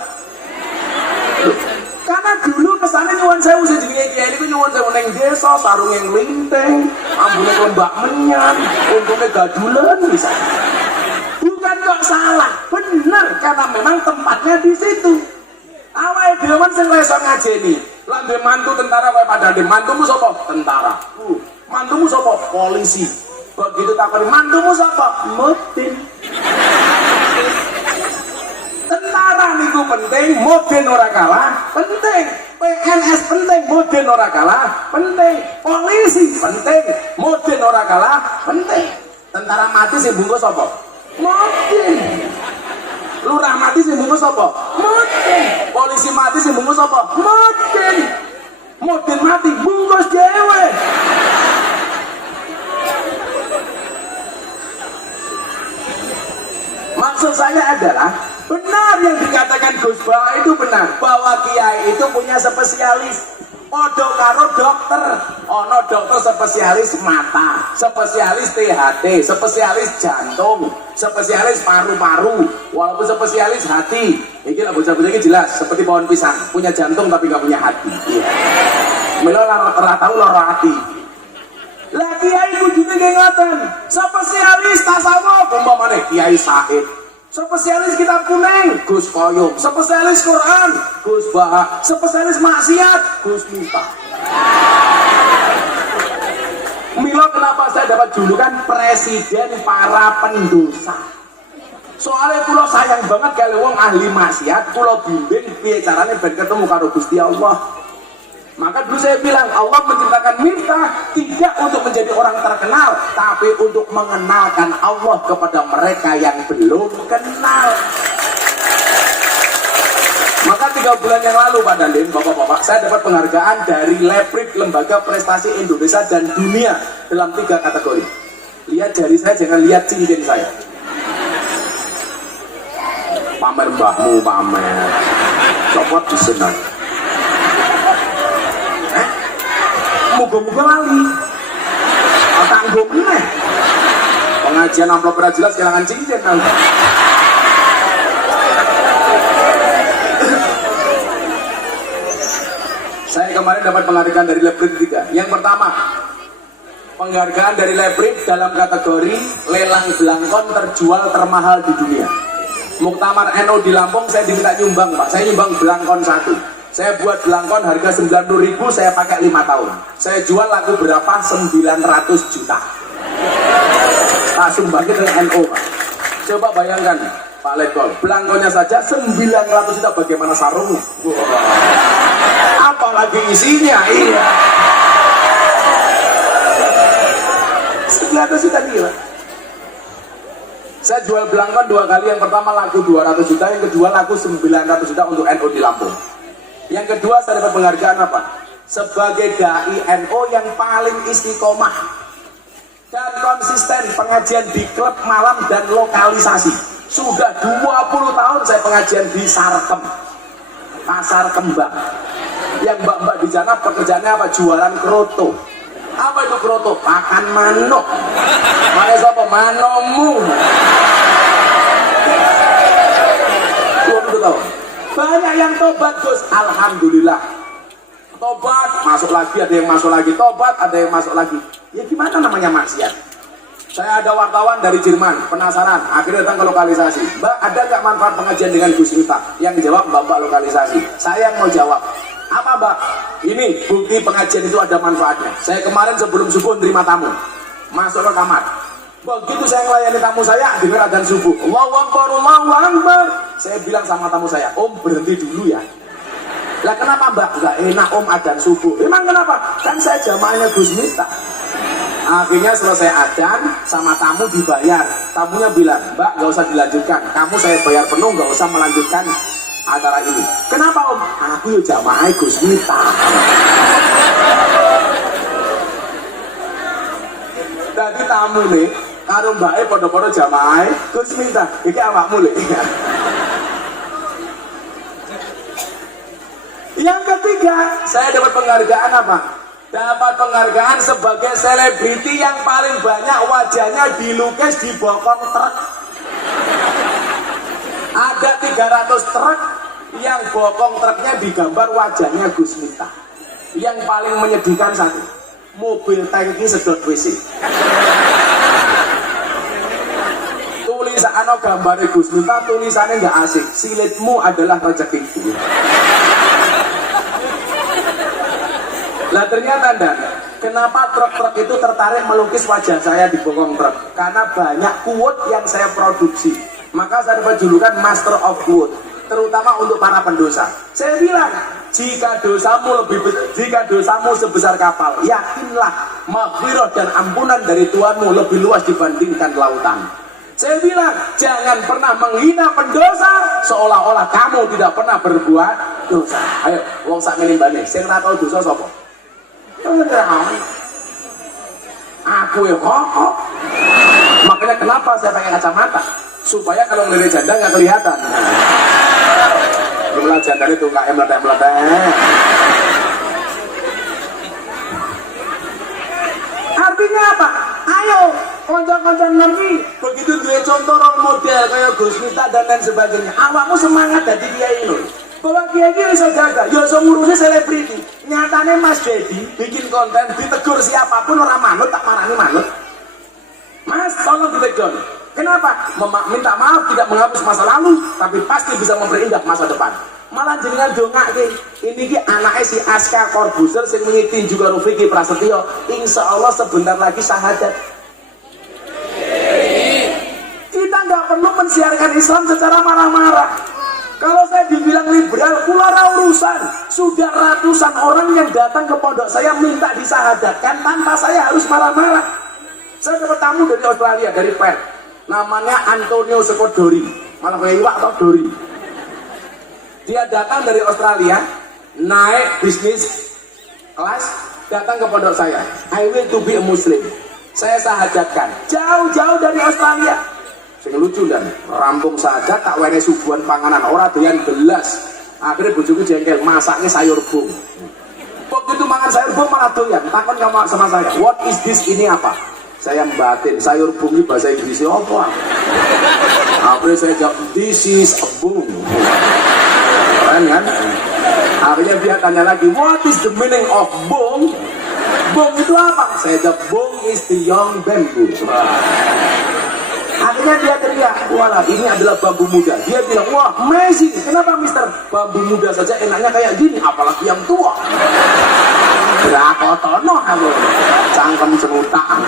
Karena dulu kesane nyuwun sewu sing jenenge kiai niku nyuwun sewu ning desa sarunge nglinting, ambune kembak menyan, untunge gadulen bisa. Bukan kok salah, bener karena memang tempatnya di situ. Awake dhewe men sing iso ngajeni. Lah ndek mantu tentara kowe padha ndek mantumu sapa? Tentara. Mantumu sapa? Polisi. Begitu takoni mantumu sapa? Mudin. Tentara niku penting, mudin ora kalah, penting. PNS penting, mudin ora kalah, penting. Polisi penting, mudin ora kalah, penting. Tentara mati sing bungkus sapa? Mudin. Lurah mati sing bungkus apa? Mudin. Polisi mati sing bungkus bungkus apa? Modin mati bungkus dewe. Maksud saya adalah benar yang dikatakan Gus Bah itu benar, bahwa kiai itu punya spesialis. Podo karo dokter, ono dokter spesialis mata, spesialis THT, spesialis jantung, spesialis paru-paru, walaupun spesialis hati. Ini lah bocah-bocah ini jelas seperti pohon pisang, punya jantung tapi nggak punya hati. Iya. Melo ora tahu lara hati. Lah kiai kudune nggih ngoten, spesialis tasawuf umpamane Kiai Said, spesialis kitab kuning Gus Koyum, spesialis Quran Gus Bah, spesialis maksiat Gus Miftah. Milo kenapa saya dapat julukan presiden para pendosa? Soalnya kulo sayang banget kalau wong ahli maksiat, kulo bimbing piye carane ben ketemu karo Gusti Allah. Maka dulu saya bilang Allah menciptakan Miftah tidak untuk menjadi orang terkenal, tapi untuk mengenalkan Allah kepada mereka yang belum kenal. Maka 3 bulan yang lalu Pak Dandim, Bapak-bapak, saya dapat penghargaan dari Leprit, Lembaga Prestasi Indonesia dan Dunia dalam 3 kategori. Lihat jari saya, jangan lihat cincin saya. Pamer mbahmu, pamer. Copot di senang. Muga-muga lali. Tanggung meneh. Pengajian amplop ora jelas kelangan cincin nanti. Saya kemarin dapat penghargaan dari Leprit 3. Yang pertama, penghargaan dari Leprit dalam kategori lelang belangkon terjual termahal di dunia. Muktamar NU di Lampung saya diminta nyumbang, Pak. Saya nyumbang belangkon 1. Saya buat belangkon harga 90.000, saya pakai 5 tahun. Saya jual laku berapa? 900 juta. Pak sumbangnya dengan NU, Pak. Coba bayangkan, Pak Lekol, belangkonnya saja 900 juta, bagaimana sarungnya? Apalagi isinya, iya. 900 juta gila. Saya jual belangkon 2 kali, yang pertama laku 200 juta, yang kedua laku 900 juta untuk NU di Lampung. Yang kedua saya dapat penghargaan apa? Sebagai dai NU yang paling istiqomah dan konsisten pengajian di klub malam dan lokalisasi. Sudah 20 tahun saya pengajian di Sarkem, Pasar Kembang. Yang mbak-mbak di sana pekerjaannya apa? Jualan kroto. Apa itu kroto? Pakan manuk. Mana siapa? Manomu. 20 tahun. Banyak yang tobat, Gus. Alhamdulillah. Tobat, masuk lagi, ada yang masuk lagi. Tobat, ada yang masuk lagi. Ya gimana namanya maksiat? Saya ada wartawan dari Jerman, penasaran. Akhirnya datang ke lokalisasi. Mbak, ada nggak manfaat pengajian dengan Gus Miftah? Yang jawab mbak lokalisasi. Saya mau jawab. Apa Mbak? Ini bukti pengajian itu ada manfaatnya. Saya kemarin sebelum subuh nerima tamu. Masuk ke kamar. Begitu saya melayani tamu saya, dengar adzan subuh. Allahu Akbar, Allahu Akbar. Saya bilang sama tamu saya, Om berhenti dulu ya. Lah kenapa Mbak? Gak enak Om adzan subuh. Emang kenapa? Kan saya jamaahnya Gus Miftah. Akhirnya selesai adzan, sama tamu dibayar. Tamunya bilang, Mbak gak usah dilanjutkan. Kamu saya bayar penuh, gak usah melanjutkan acara ini. Kenapa Om? Aku ya jamaah Gus Miftah. Jadi tamu nih, karo mbake podo-podo jamaah Gus Miftah. Iki awakmu lho. Yang ketiga, saya dapat penghargaan apa? Dapat penghargaan sebagai selebriti yang paling banyak wajahnya dilukis di bokong truk. Ada 300 truk yang bokong truknya digambar wajahnya Gus Miftah. Yang paling menyedihkan satu, mobil tangki sedot WC. Tulisan gambar Gus Miftah, tulisannya nggak asik. Silitmu adalah rezekiku. Lah ternyata Dan, kenapa truk-truk itu tertarik melukis wajah saya di bokong truk? Karena banyak quote yang saya produksi. Maka saya dapat julukan Master of Quote, terutama untuk para pendosa. Saya bilang, jika dosamu sebesar kapal, yakinlah maghfirah dan ampunan dari Tuhanmu lebih luas dibandingkan lautan. Saya bilang, jangan pernah menghina pendosa seolah-olah kamu tidak pernah berbuat dosa. Ayo, wong sak menimbane, sing ora tau dosa sapa? Aku ya kok. Makanya kenapa saya pakai kacamata? Supaya kalau ngelirik janda nggak kelihatan. Jumlah janda itu nggak meletek-meletek. Artinya apa? Ayo, konco-konco ngerti. Begitu dua contoh role model kayak Gus Miftah dan lain sebagainya. Awakmu semangat dari kiai ini. Bahwa kiai ini bisa jaga, ya bisa ngurusi selebriti. Nyatanya Mas Dedi bikin konten, ditegur siapapun orang manut, tak marani manut. Mas, tolong ditegur. Kenapa? Minta maaf tidak menghapus masa lalu, tapi pasti bisa memperindah masa depan. Malah jenengan dongake, ini ki anaknya si Aska Corbuzier sing mengitin juga Rufiki Prasetyo. Insya Allah sebentar lagi syahadat. Kita nggak perlu mensiarkan Islam secara marah-marah. Kalau saya dibilang liberal, kula urusan. Sudah ratusan orang yang datang ke pondok saya minta disahadatkan tanpa saya harus marah-marah. Saya dapat tamu dari Australia, dari Perth. Namanya Antonio Sekodori. Malah kayak iwak atau Dori. Dia datang dari Australia, naik bisnis kelas, datang ke pondok saya. I will to be a Muslim. Saya sahadatkan. Jauh-jauh dari Australia. Sing lucu dan rampung saja tak wene suguhan panganan ora doyan gelas. Akhirnya bojoku jengkel, masaknya sayur bung. Begitu makan sayur bung malah doyan. Takon sama saya, what is this, ini apa? Saya batin, sayur bung ini bahasa Inggrisnya apa? Akhirnya saya jawab, this is a bung. Keren kan? Akhirnya dia tanya lagi, what is the meaning of bung? Bung itu apa? Saya jawab, bung is the young bamboo. Akhirnya dia teriak, wala ini adalah bambu muda. Dia bilang, wah amazing. Kenapa mister? Bambu muda saja enaknya kayak gini, apalagi yang tua. Brakotono kamu, cangkem cemutaan.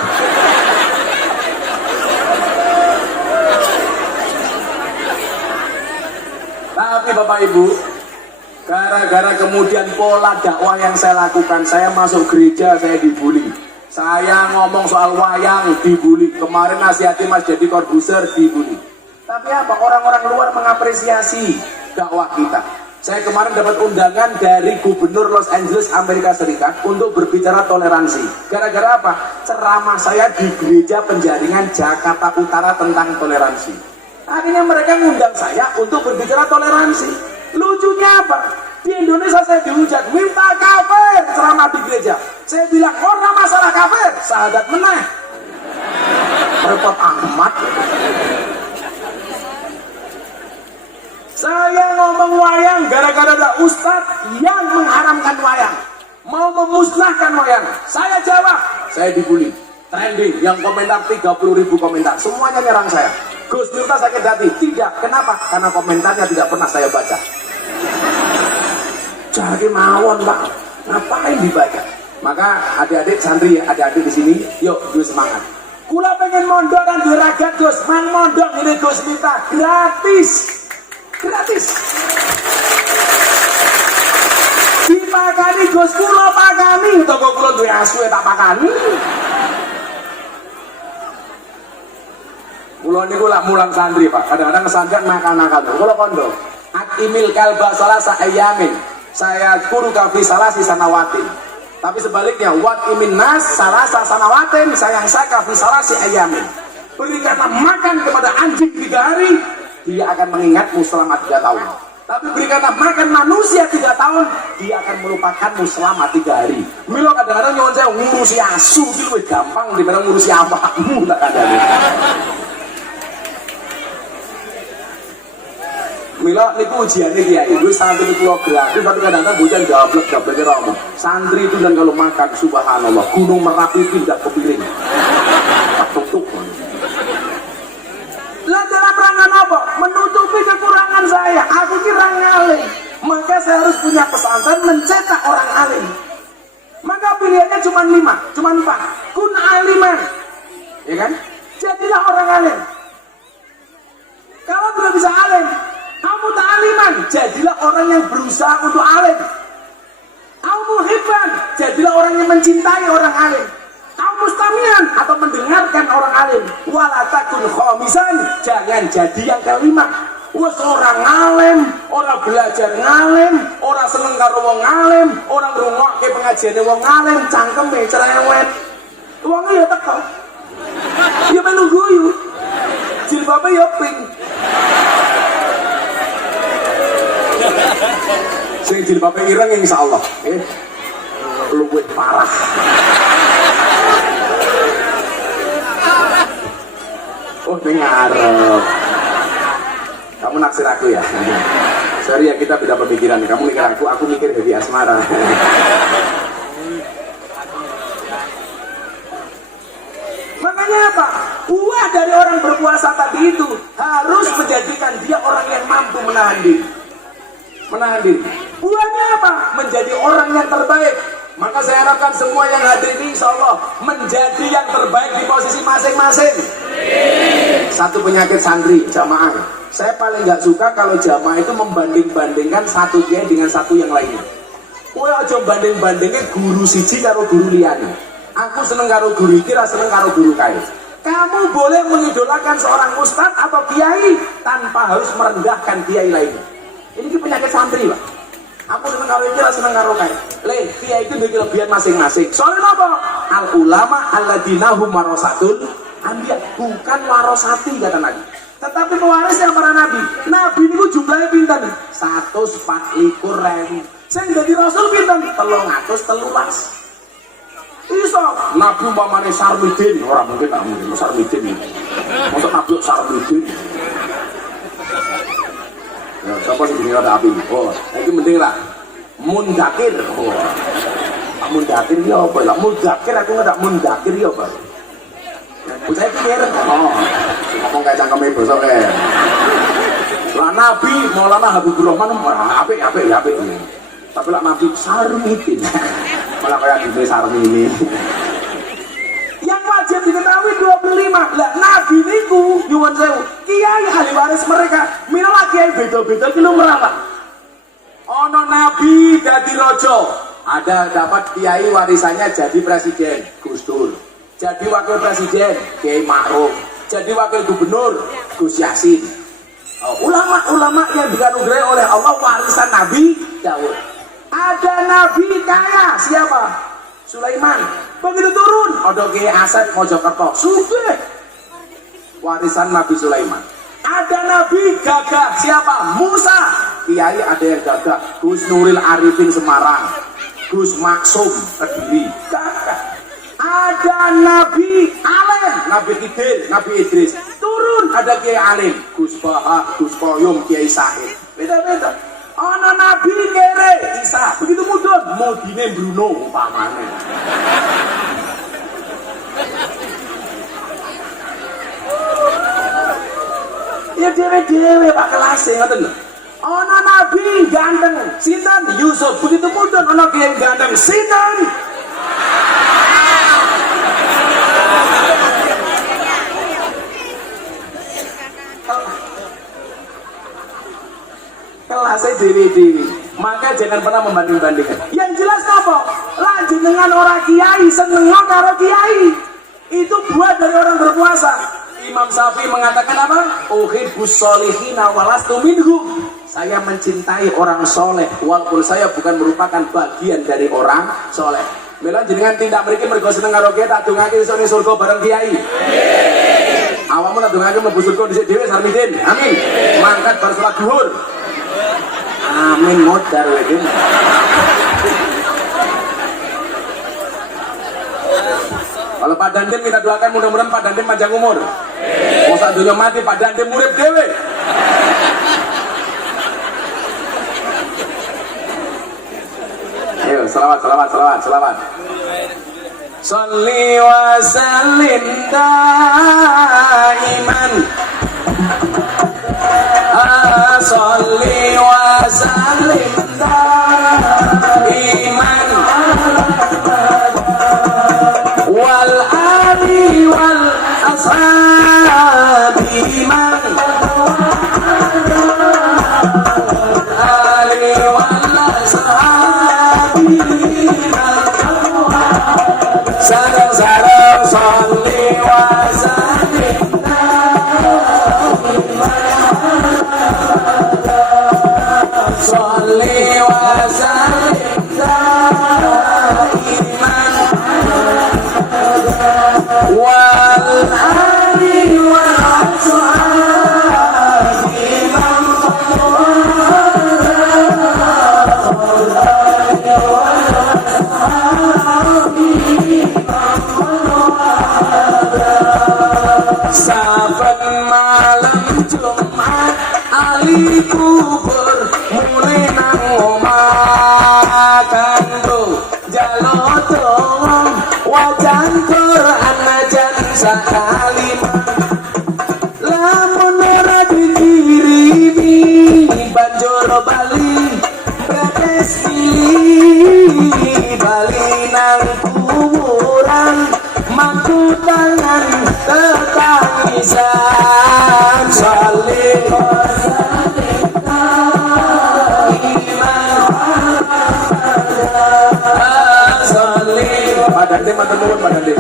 Tapi Bapak Ibu, gara-gara kemudian pola dakwah yang saya lakukan, saya masuk gereja, saya dibully. Saya ngomong soal wayang, dibully. Kemarin nasihati Mas Deddy Corbuzier, dibully. Tapi apa? Orang-orang luar mengapresiasi dakwah kita. Saya kemarin dapat undangan dari Gubernur Los Angeles, Amerika Serikat untuk berbicara toleransi. Gara-gara apa? Ceramah saya di gereja penjaringan Jakarta Utara tentang toleransi. Akhirnya mereka ngundang saya untuk berbicara toleransi. Lucunya apa? Di Indonesia saya dihujat, minta kafir ceramah di gereja. Saya bilang, orang masalah kafir, sahadat meneh. Repot amat. Saya ngomong wayang gara-gara ada ustadz yang mengharamkan wayang, mau memusnahkan wayang. Saya jawab, saya dibully. Trending, yang komentar 30.000 komentar, semuanya nyerang saya. Gus Miftah sakit hati. Tidak, kenapa? Karena komentarnya tidak pernah saya baca. Jadi mawon Pak, ngapain dibaca? Maka adik-adik santri, adik-adik di sini, yuk semangat. Kula pengen mondok dan diragat Gus, mang mondok ini Gus Miftah gratis, gratis. Dipakani Gus, kula pakani, toko kula duwe asu tak pakani. Kula niku lak mulang santri Pak, kadang-kadang kesandran makan-makan. Kula kondo, akimil kalba salasa ayamin. Saya guru kafi salasi sanawatin. Tapi sebaliknya, wat imin nas salasa sanawatin, sayang saya kafi salasi ayamin. Berikanlah makan kepada anjing 3 hari, dia akan mengingatmu selama 3 tahun. Tapi berikanlah makan manusia 3 tahun, dia akan melupakanmu selama 3 hari. Milo kadang-kadang nyuwun saya ngurusi asu itu lebih gampang daripada ngurusi awakmu tak kadang. Mila niku ujiannya kiai, gue santri itu gratis, tapi kadang-kadang bocah gablek kira omong. Santri itu dan kalau makan, subhanallah, gunung Merapi pindah ke piring. Tak tutup. Lah dalam rangka apa? Menutupi kekurangan saya. Aku kira ngalim, maka saya harus punya pesantren mencetak orang alim. Maka pilihannya cuma 5, cuma 4. Kun aliman, ya kan? Jadilah orang alim. Kalau tidak bisa alim, kamu ta'aliman, jadilah orang yang berusaha untuk alim. Kamu muhibban, jadilah orang yang mencintai orang alim. Kamu mustamian atau mendengarkan orang alim. Wala takun khamisan, jangan jadi yang kelima. Wes orang alim, orang belajar ngalim, orang seneng karo wong alim, orang ngrungokke pengajiane wong alim, cangkeme cerewet. Wong ya teko. Ya melu guyu. Jilbabe ya pink. Sing jilbabe ireng insyaallah, luwih parah. Oh, dengar. Kamu naksir aku ya? Sorry ya, kita beda pemikiran. Kamu mikir aku mikir Dewi Asmara. Makanya apa? Buah dari orang berpuasa tadi itu harus menjadikan dia orang yang mampu menahan diri. Menahan diri. Buahnya apa? Menjadi orang yang terbaik. Maka saya harapkan semua yang hadir ini insya Allah menjadi yang terbaik di posisi masing-masing. Satu penyakit santri, jamaah. Saya paling nggak suka kalau jamaah itu membanding-bandingkan satu kiai dengan satu yang lainnya. Kowe aja banding-bandingnya guru siji karo guru liyane. Aku seneng karo guru iki, ra seneng karo guru kae. Kamu boleh mengidolakan seorang ustadz atau kiai tanpa harus merendahkan kiai lainnya. Ini penyakit santri, Pak. Aku seneng karo iki, ra seneng karo kae. Le, kiai itu memiliki kelebihan masing-masing. Soalnya apa? Al ulama alladzina hum warasatul anbiya, bukan warasati kata Nabi. Tetapi pewaris yang para nabi. Nabi ini jumlahnya pinten? 124.000. Sing dadi rasul pinten? 313. Iso Nabi umpamane Sarmidin, ora mungkin tak mungkin Sarmidin. Mosok Nabi Sarmidin. Ya, siapa sih jenenge ada api? Oh, iki mending lah. Mundakir. Oh. Mundakir ya apa lah? Mundakir aku nggak mundakir ya apa? Saya pikir, ngomong kayak cangkeme bosok ya. Lah Nabi Maulana Habibur Rahman apik. Tapi lah Nabi Sarmidin. Malah kayak di Sarmini. Yang wajib diketahui 25. Lah Nabi niku nyuwun sewu, kiai ahli waris mereka. Mila kiai beda-beda ki lho merapa. Ono Nabi dadi raja, ada dapat kiai warisannya jadi presiden, Gus Dur. Jadi wakil presiden, Kiai Ma'ruf. Jadi wakil gubernur, Gus Yasin. Ulama-ulama yang dikaruniai oleh Allah warisan Nabi Daud. Ada Nabi kaya, siapa? Sulaiman. Begitu turun, ada Kiai Asep Mojokerto. Sugih. Warisan Nabi Sulaiman. Ada Nabi gagah, siapa? Musa. Kiai ada yang gagah, Gus Nuril Arifin Semarang, Gus Maksum Kediri. Gagah. Ada Nabi Alim, Nabi Khidir, Nabi Idris. Turun ada Kiai Alim, Gus Baha, Gus Koyum, Kiai Said. Beda-beda. Ana Nabi Kere, Isa. Begitu mudun, Modine Bruno umpamane. Ya dewe-dewe Pak kelas ngoten lho. Ana Nabi ganteng, sinten? Yusuf. Begitu mudun ana Kiai ganteng, sinten? Kelasnya dewi-dewi. Maka jangan pernah membanding-bandingkan. Yang jelas apa? Lanjut dengan orang kiai, seneng karo kiai. Itu buah dari orang berpuasa. Imam Syafi'i mengatakan apa? Uhibbus sholihina walastu minhum. Saya mencintai orang soleh, walaupun saya bukan merupakan bagian dari orang soleh. Mila jenengan tindak mriki mergo seneng karo kiai, tak dongake iso ning surga bareng kiai. Awakmu tak dongake mlebu surga dhisik dhewe Sarmidin. Amin. Mangkat bar salat zuhur. Amin modar lagi. Kalau Pak Dandim kita doakan mudah-mudahan Pak Dandim panjang umur. Mau sak dunia mati Pak Dandim urip dhewe. Ayo selawat. Sholli wa sallim daiman. Sholli wa sallim daiman wal ali wal ashabi man ali wal ashabi man sarang Saben malam Jumat ali kubur mulai nang omah kanggo jaluk doa wajan Quran najan sakali lamun ora dikirimi banjur bali betes bali nang kuburan mangku tangan tetangisan saling Padante matur nuwun Padante.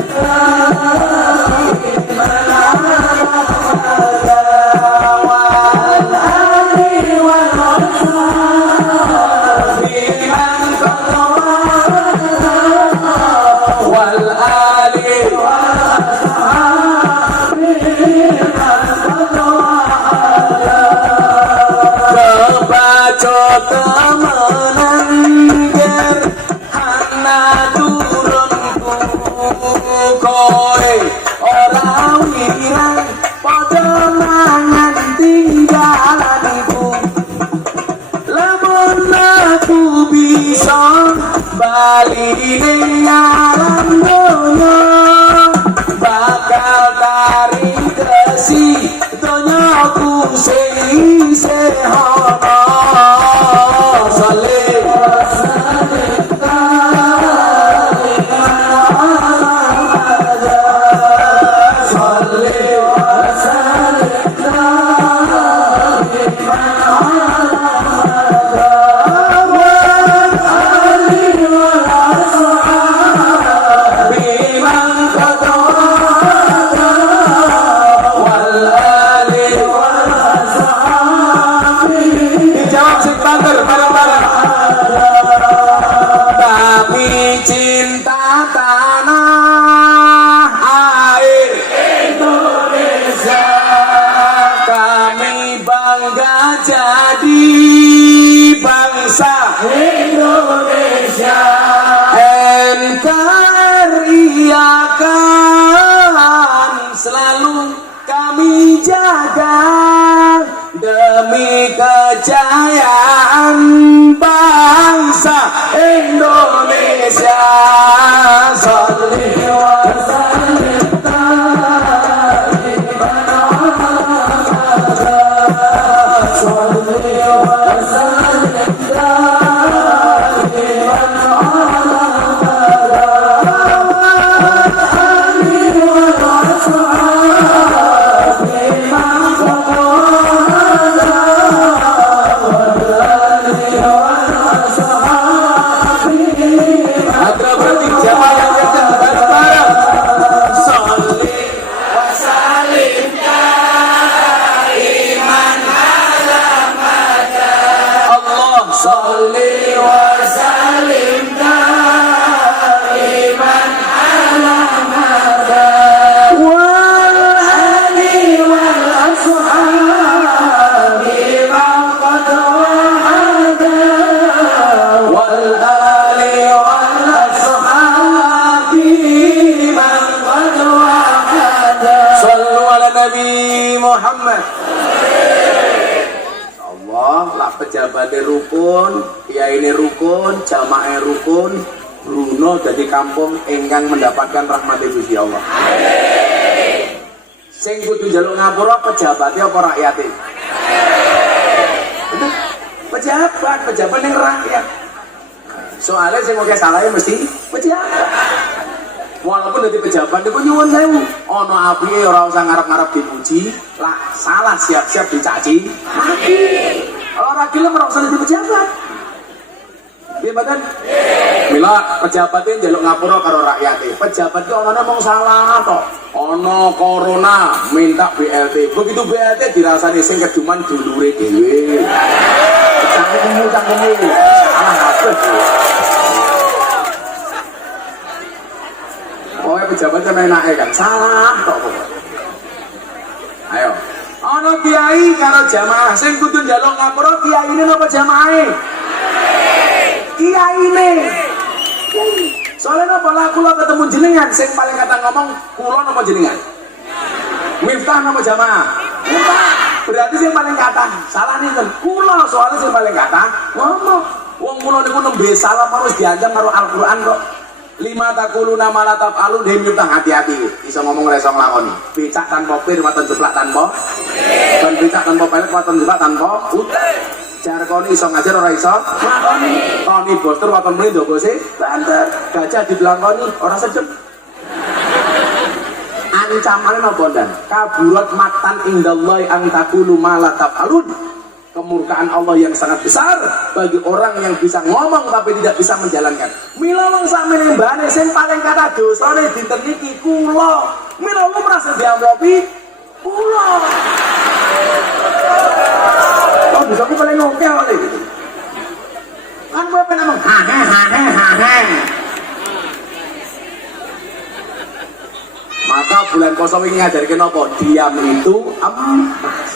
Bali ning alam donya bakal tarik kesi donyaku sing isih ana saleh cinta tanah air Indonesia kami bangga jadi bangsa Indonesia NKRI akan selalu kami jaga demi kejayaan bangsa Indonesia. Salli wa sallim pejabatnya rukun, kiai ini rukun, jamaah rukun, Bruno dari kampung ingkang mendapatkan rahmat Gusti Allah. Sing kudu njaluk ngapura pejabatnya apa rakyatnya? Pejabat yang rakyat. Soalnya sing oke salahnya mesti pejabat. Walaupun dari pejabat itu nyuwun sewu, ono apiye ora usah ngarep-ngarep dipuji, lah salah siap-siap dicaci maki. Orang gila merasa jadi pejabat. Iya badan. Mila pejabatnya njaluk ngapura karo rakyatnya. Pejabat itu orangnya mau salah toh. Ono corona minta BLT. Begitu BLT dirasani sing keduman dulure dhewe. Cangkemmu salah kabeh. Pokoknya pejabatnya menake kan salah kok. Ayo. Ana kiai karo jamaah sing kudu njaluk ngapura kiyaine napa jamaahe? Kiyaine. Soalnya napa lah kula ketemu jenengan sing paling kata ngomong kula napa jenengan? Miftah napa jamaah? Miftah. Berarti sing paling kata salah niku kula soalnya sing paling kata ngomong. Wong kula niku nembe salah terus diancam karo Al-Qur'an kok. Lima takuluna ma la taf'alun Miftah hati-hati iso ngomong ora iso nglakoni. Becak tanpa pir waton jeplak tanpa dan becak tanpa pelet waton jeplak tanpa jarkoni iso ngajar ora iso nglakoni. Toni Boster waton mrene ndogose banter. Gajah dibelangkoni ora sedep. Ancamane napa ndan? Kaburat maktan indallahi an taqulu ma la taf'alun. Kemurkaan Allah yang sangat besar bagi orang yang bisa ngomong tapi tidak bisa menjalankan. Mila wong sakmene mbane sing paling kata dosane dinten niki kula. Mila wong merasa diamplopi kula. Oh, bisa ku paling ngomong oleh gitu. Kan kowe pengen ngomong ha. Maka bulan kosong ini ngajarkan apa? Diam itu emas.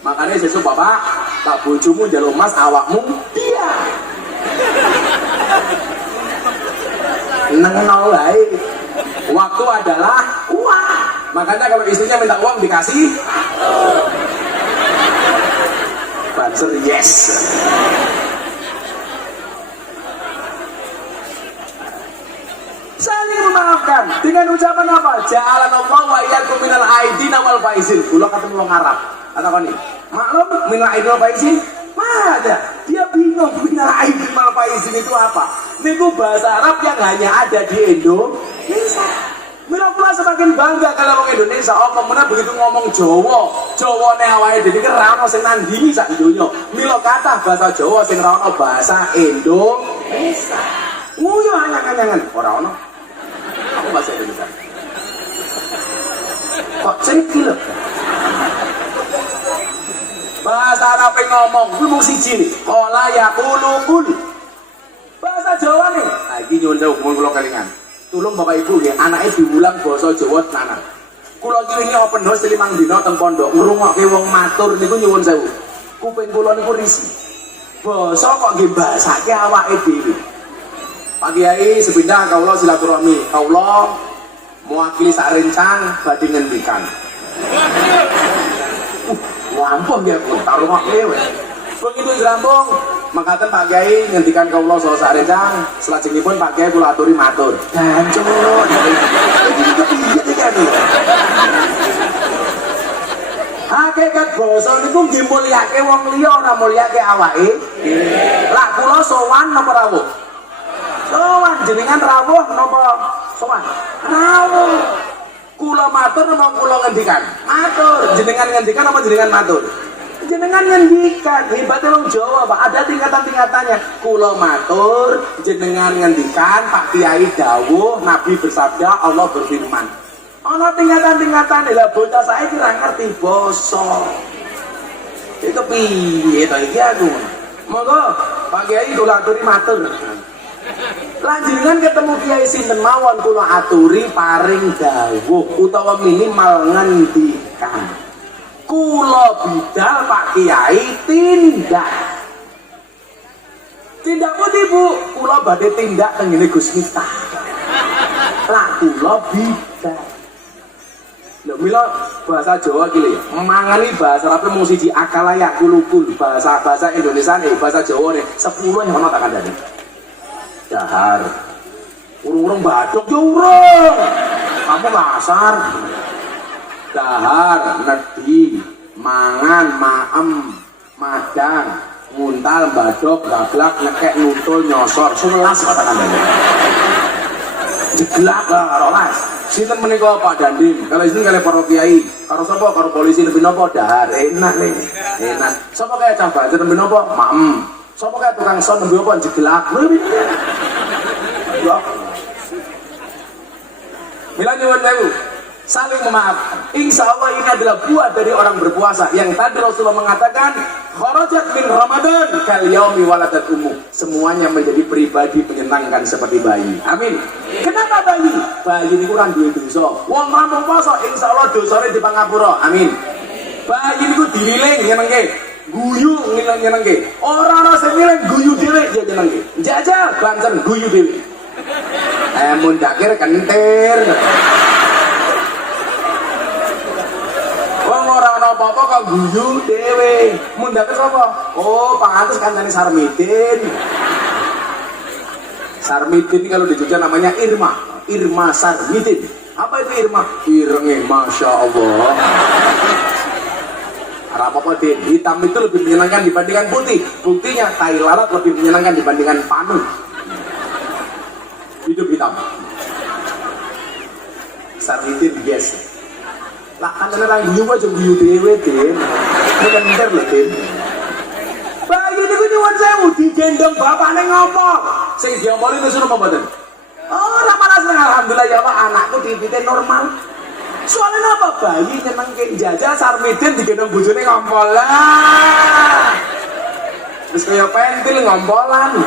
Makanya sesuk bapak tak bojomu njaluk emas awakmu diam. Nengno wae. Waktu adalah uang. Makanya kalau istrinya minta uang dikasih. Banser yes. Saling memaafkan dengan ucapan apa? Ja'alanallahu wa iyyakum minal aidina wal faizin. Kula ketemu wong Arab. Kata koni, maklum minal aidin wal faizin? Mana ada? Dia bingung minal aidin wal faizin itu apa? Itu bahasa Arab yang hanya ada di Indonesia. Mila kula semakin bangga kalau orang Indonesia. Oh, kemudian begitu ngomong Jawa ne awake dhewe iki ra ono sing nandingi sak donya. Mila kathah bahasa Jawa sing ra ono bahasa Indonesia. Nguyu anyang-anyangan ora ono. Aku bahasa Indonesia. Kok cekil lho. Bahasa Arab ngomong kuwi mung siji nih. Qala yaqulu qul. Bahasa Jawa nih. Nah iki nyuwun sewu kula kelingan. Tulung Bapak Ibu nggih, anake diulang basa Jawa tenanan. Kula iki wingi open house 5 dina teng pondok, ngrungokke wong matur niku nyuwun sewu. Kuping kula niku risih. Basa kok nggih basake awake dhewe. Pak Kiai sepindah kaula silaturahmi. Kaula mewakili sak rencang badhe ngendikan. Ampun ya pun taruh wae. Begitu rampung, makaten Pak Kiai ngendikan kaula saha sak rencang, salajengipun Pak Kiai kula aturi matur. Gancuk. Iki kan. Hakikat basa niku nggih mulyake wong liya ora mulyake awake. Lah kula sowan napa rawuh? Sowan jenengan rawuh napa sowan? Rawuh. Kula matur napa kula ngendikan? Matur. Jenengan ngendikan apa jenengan matur? Jenengan ngendikan. Hebatnya wong Jawa, Pak. Ada tingkatan-tingkatannya. Kula matur, jenengan ngendikan, Pak Kiai dawuh, Nabi bersabda, Allah berfirman. Ana tingkatan-tingkatan lha bocah saiki ora ngerti basa. Itu piye to iki aku? Monggo Pak Kiai kula aturi matur. Lanjutkan ketemu Kiai sinten mawon kula aturi paring dawuh utawa minimal ngendikan. Kula bidal Pak Kiai tindak. Tindak pundi Bu? Kula badhe tindak teng ngene Gus Miftah. Lah kula bidal. Lho mila bahasa Jawa iki lho, mangani bahasa Arab mung siji akalaya kulukul, bahasa Indonesia bahasa Jawa ne 10 yang ono tak kandhani. Dahar. Urung-urung badok yo urung. Kamu ngasar. Dahar, nedi, mangan, maem, madang, nguntal, badok, gablak, nekek, nutul, nyosor, 11 kata kandhani. Jeglak rolas. Sinten menika Pak Dandim? Kalau sinten kali para kiai, karo sapa? Karo polisi nembe napa? Dahar. Enak nih. Enak. Sapa kaya cah banjir nembe napa? Maem. Sapa kaya tukang son nembe apa? Jeglak. Ya. Mila nyuwun sewu. Saling memaafkan. Insya Allah ini adalah buah dari orang berpuasa. Yang tadi Rasulullah mengatakan kharajat min Ramadan kal yaumi waladat ummu. Semuanya menjadi pribadi menyenangkan seperti bayi. Amin. Kenapa bayi? Bayi niku kan duwe dosa. Wong rampung poso insyaallah dosane dipangapura. Amin. Bayi niku dililing nyenengke. Guyu nyenengke. Ora ana sing ngiling guyu dhewe ya nyenengke. Jajal bancen guyu dhewe. Mun dakir kentir. Wong ora ana apa-apa kok guyu dhewe. Mun dakir sapa? Oh, pangantes kancane Sarmidin. Sarmidin kalau di Jogja namanya Irma. Irma Sarmidin. Apa itu Irma? Irenge Masya Allah. Apa-apa deh, hitam itu lebih menyenangkan dibandingkan putih. Buktinya tai lalat lebih menyenangkan dibandingkan panu. Hidup hitam. Sarmidin guys. Lah kan orang guyu aja guyu dhewe, Din. Bukan ntar lho, Din. Bayi niku nyuwun sewu digendong bapakne ngomong. Sing diomongin nusun apa mboten? Oh, ora malah seneng alhamdulillah ya Pak, anakku dipite normal. Soalnya apa? Bayi nyenengke jajal Sarmidin digendong bojone ngompol lah. Terus kaya pentil ngompolan.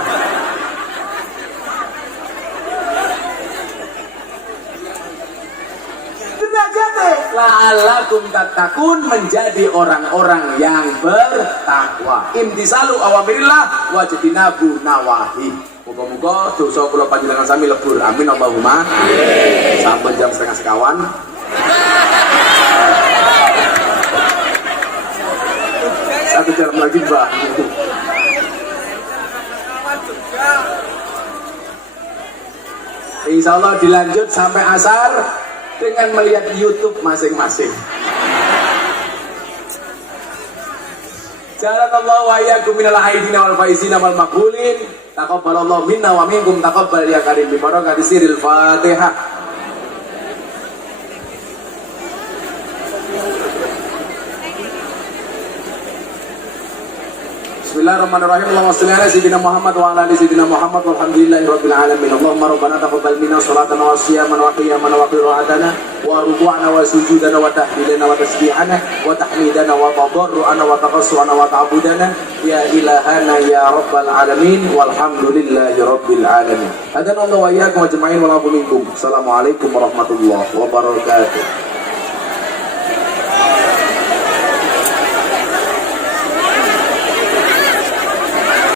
La'allakum tattaqun, menjadi orang-orang yang bertakwa. Imtisalu awamirillah wajtinabu nawahi. Muga-muga dosa kula panjenengan sami lebur. Amin Allahumma. Sampun jam 3:30. Satu jam lagi, Mbak. Insya Allah dilanjut sampai asar dengan melihat YouTube masing-masing. Jazakallahu wa iyyakum minal aidina wal faizina wal maqbulin. Taqabbalallahu minna wa minkum taqabbal ya karim bi barakati sirril Fatihah. Bismillahirrahmanirrahim. Allahumma shalli ala sayyidina Muhammad wa ala ali sayyidina Muhammad walhamdulillahirabbil alamin. Allahumma rabbana taqabbal minna salatana wa siyamana wa qiyamana wa qira'atana wa ruku'ana wa sujudana wa tahlilana wa tasbihana wa tahmidana wa tadarruana wa taqassuana wa ta'budana ya ilahana ya rabbal alamin walhamdulillahirabbil alamin. Hadanallahu wa iyyakum ajma'in wa la minkum. Assalamualaikum warahmatullahi wabarakatuh.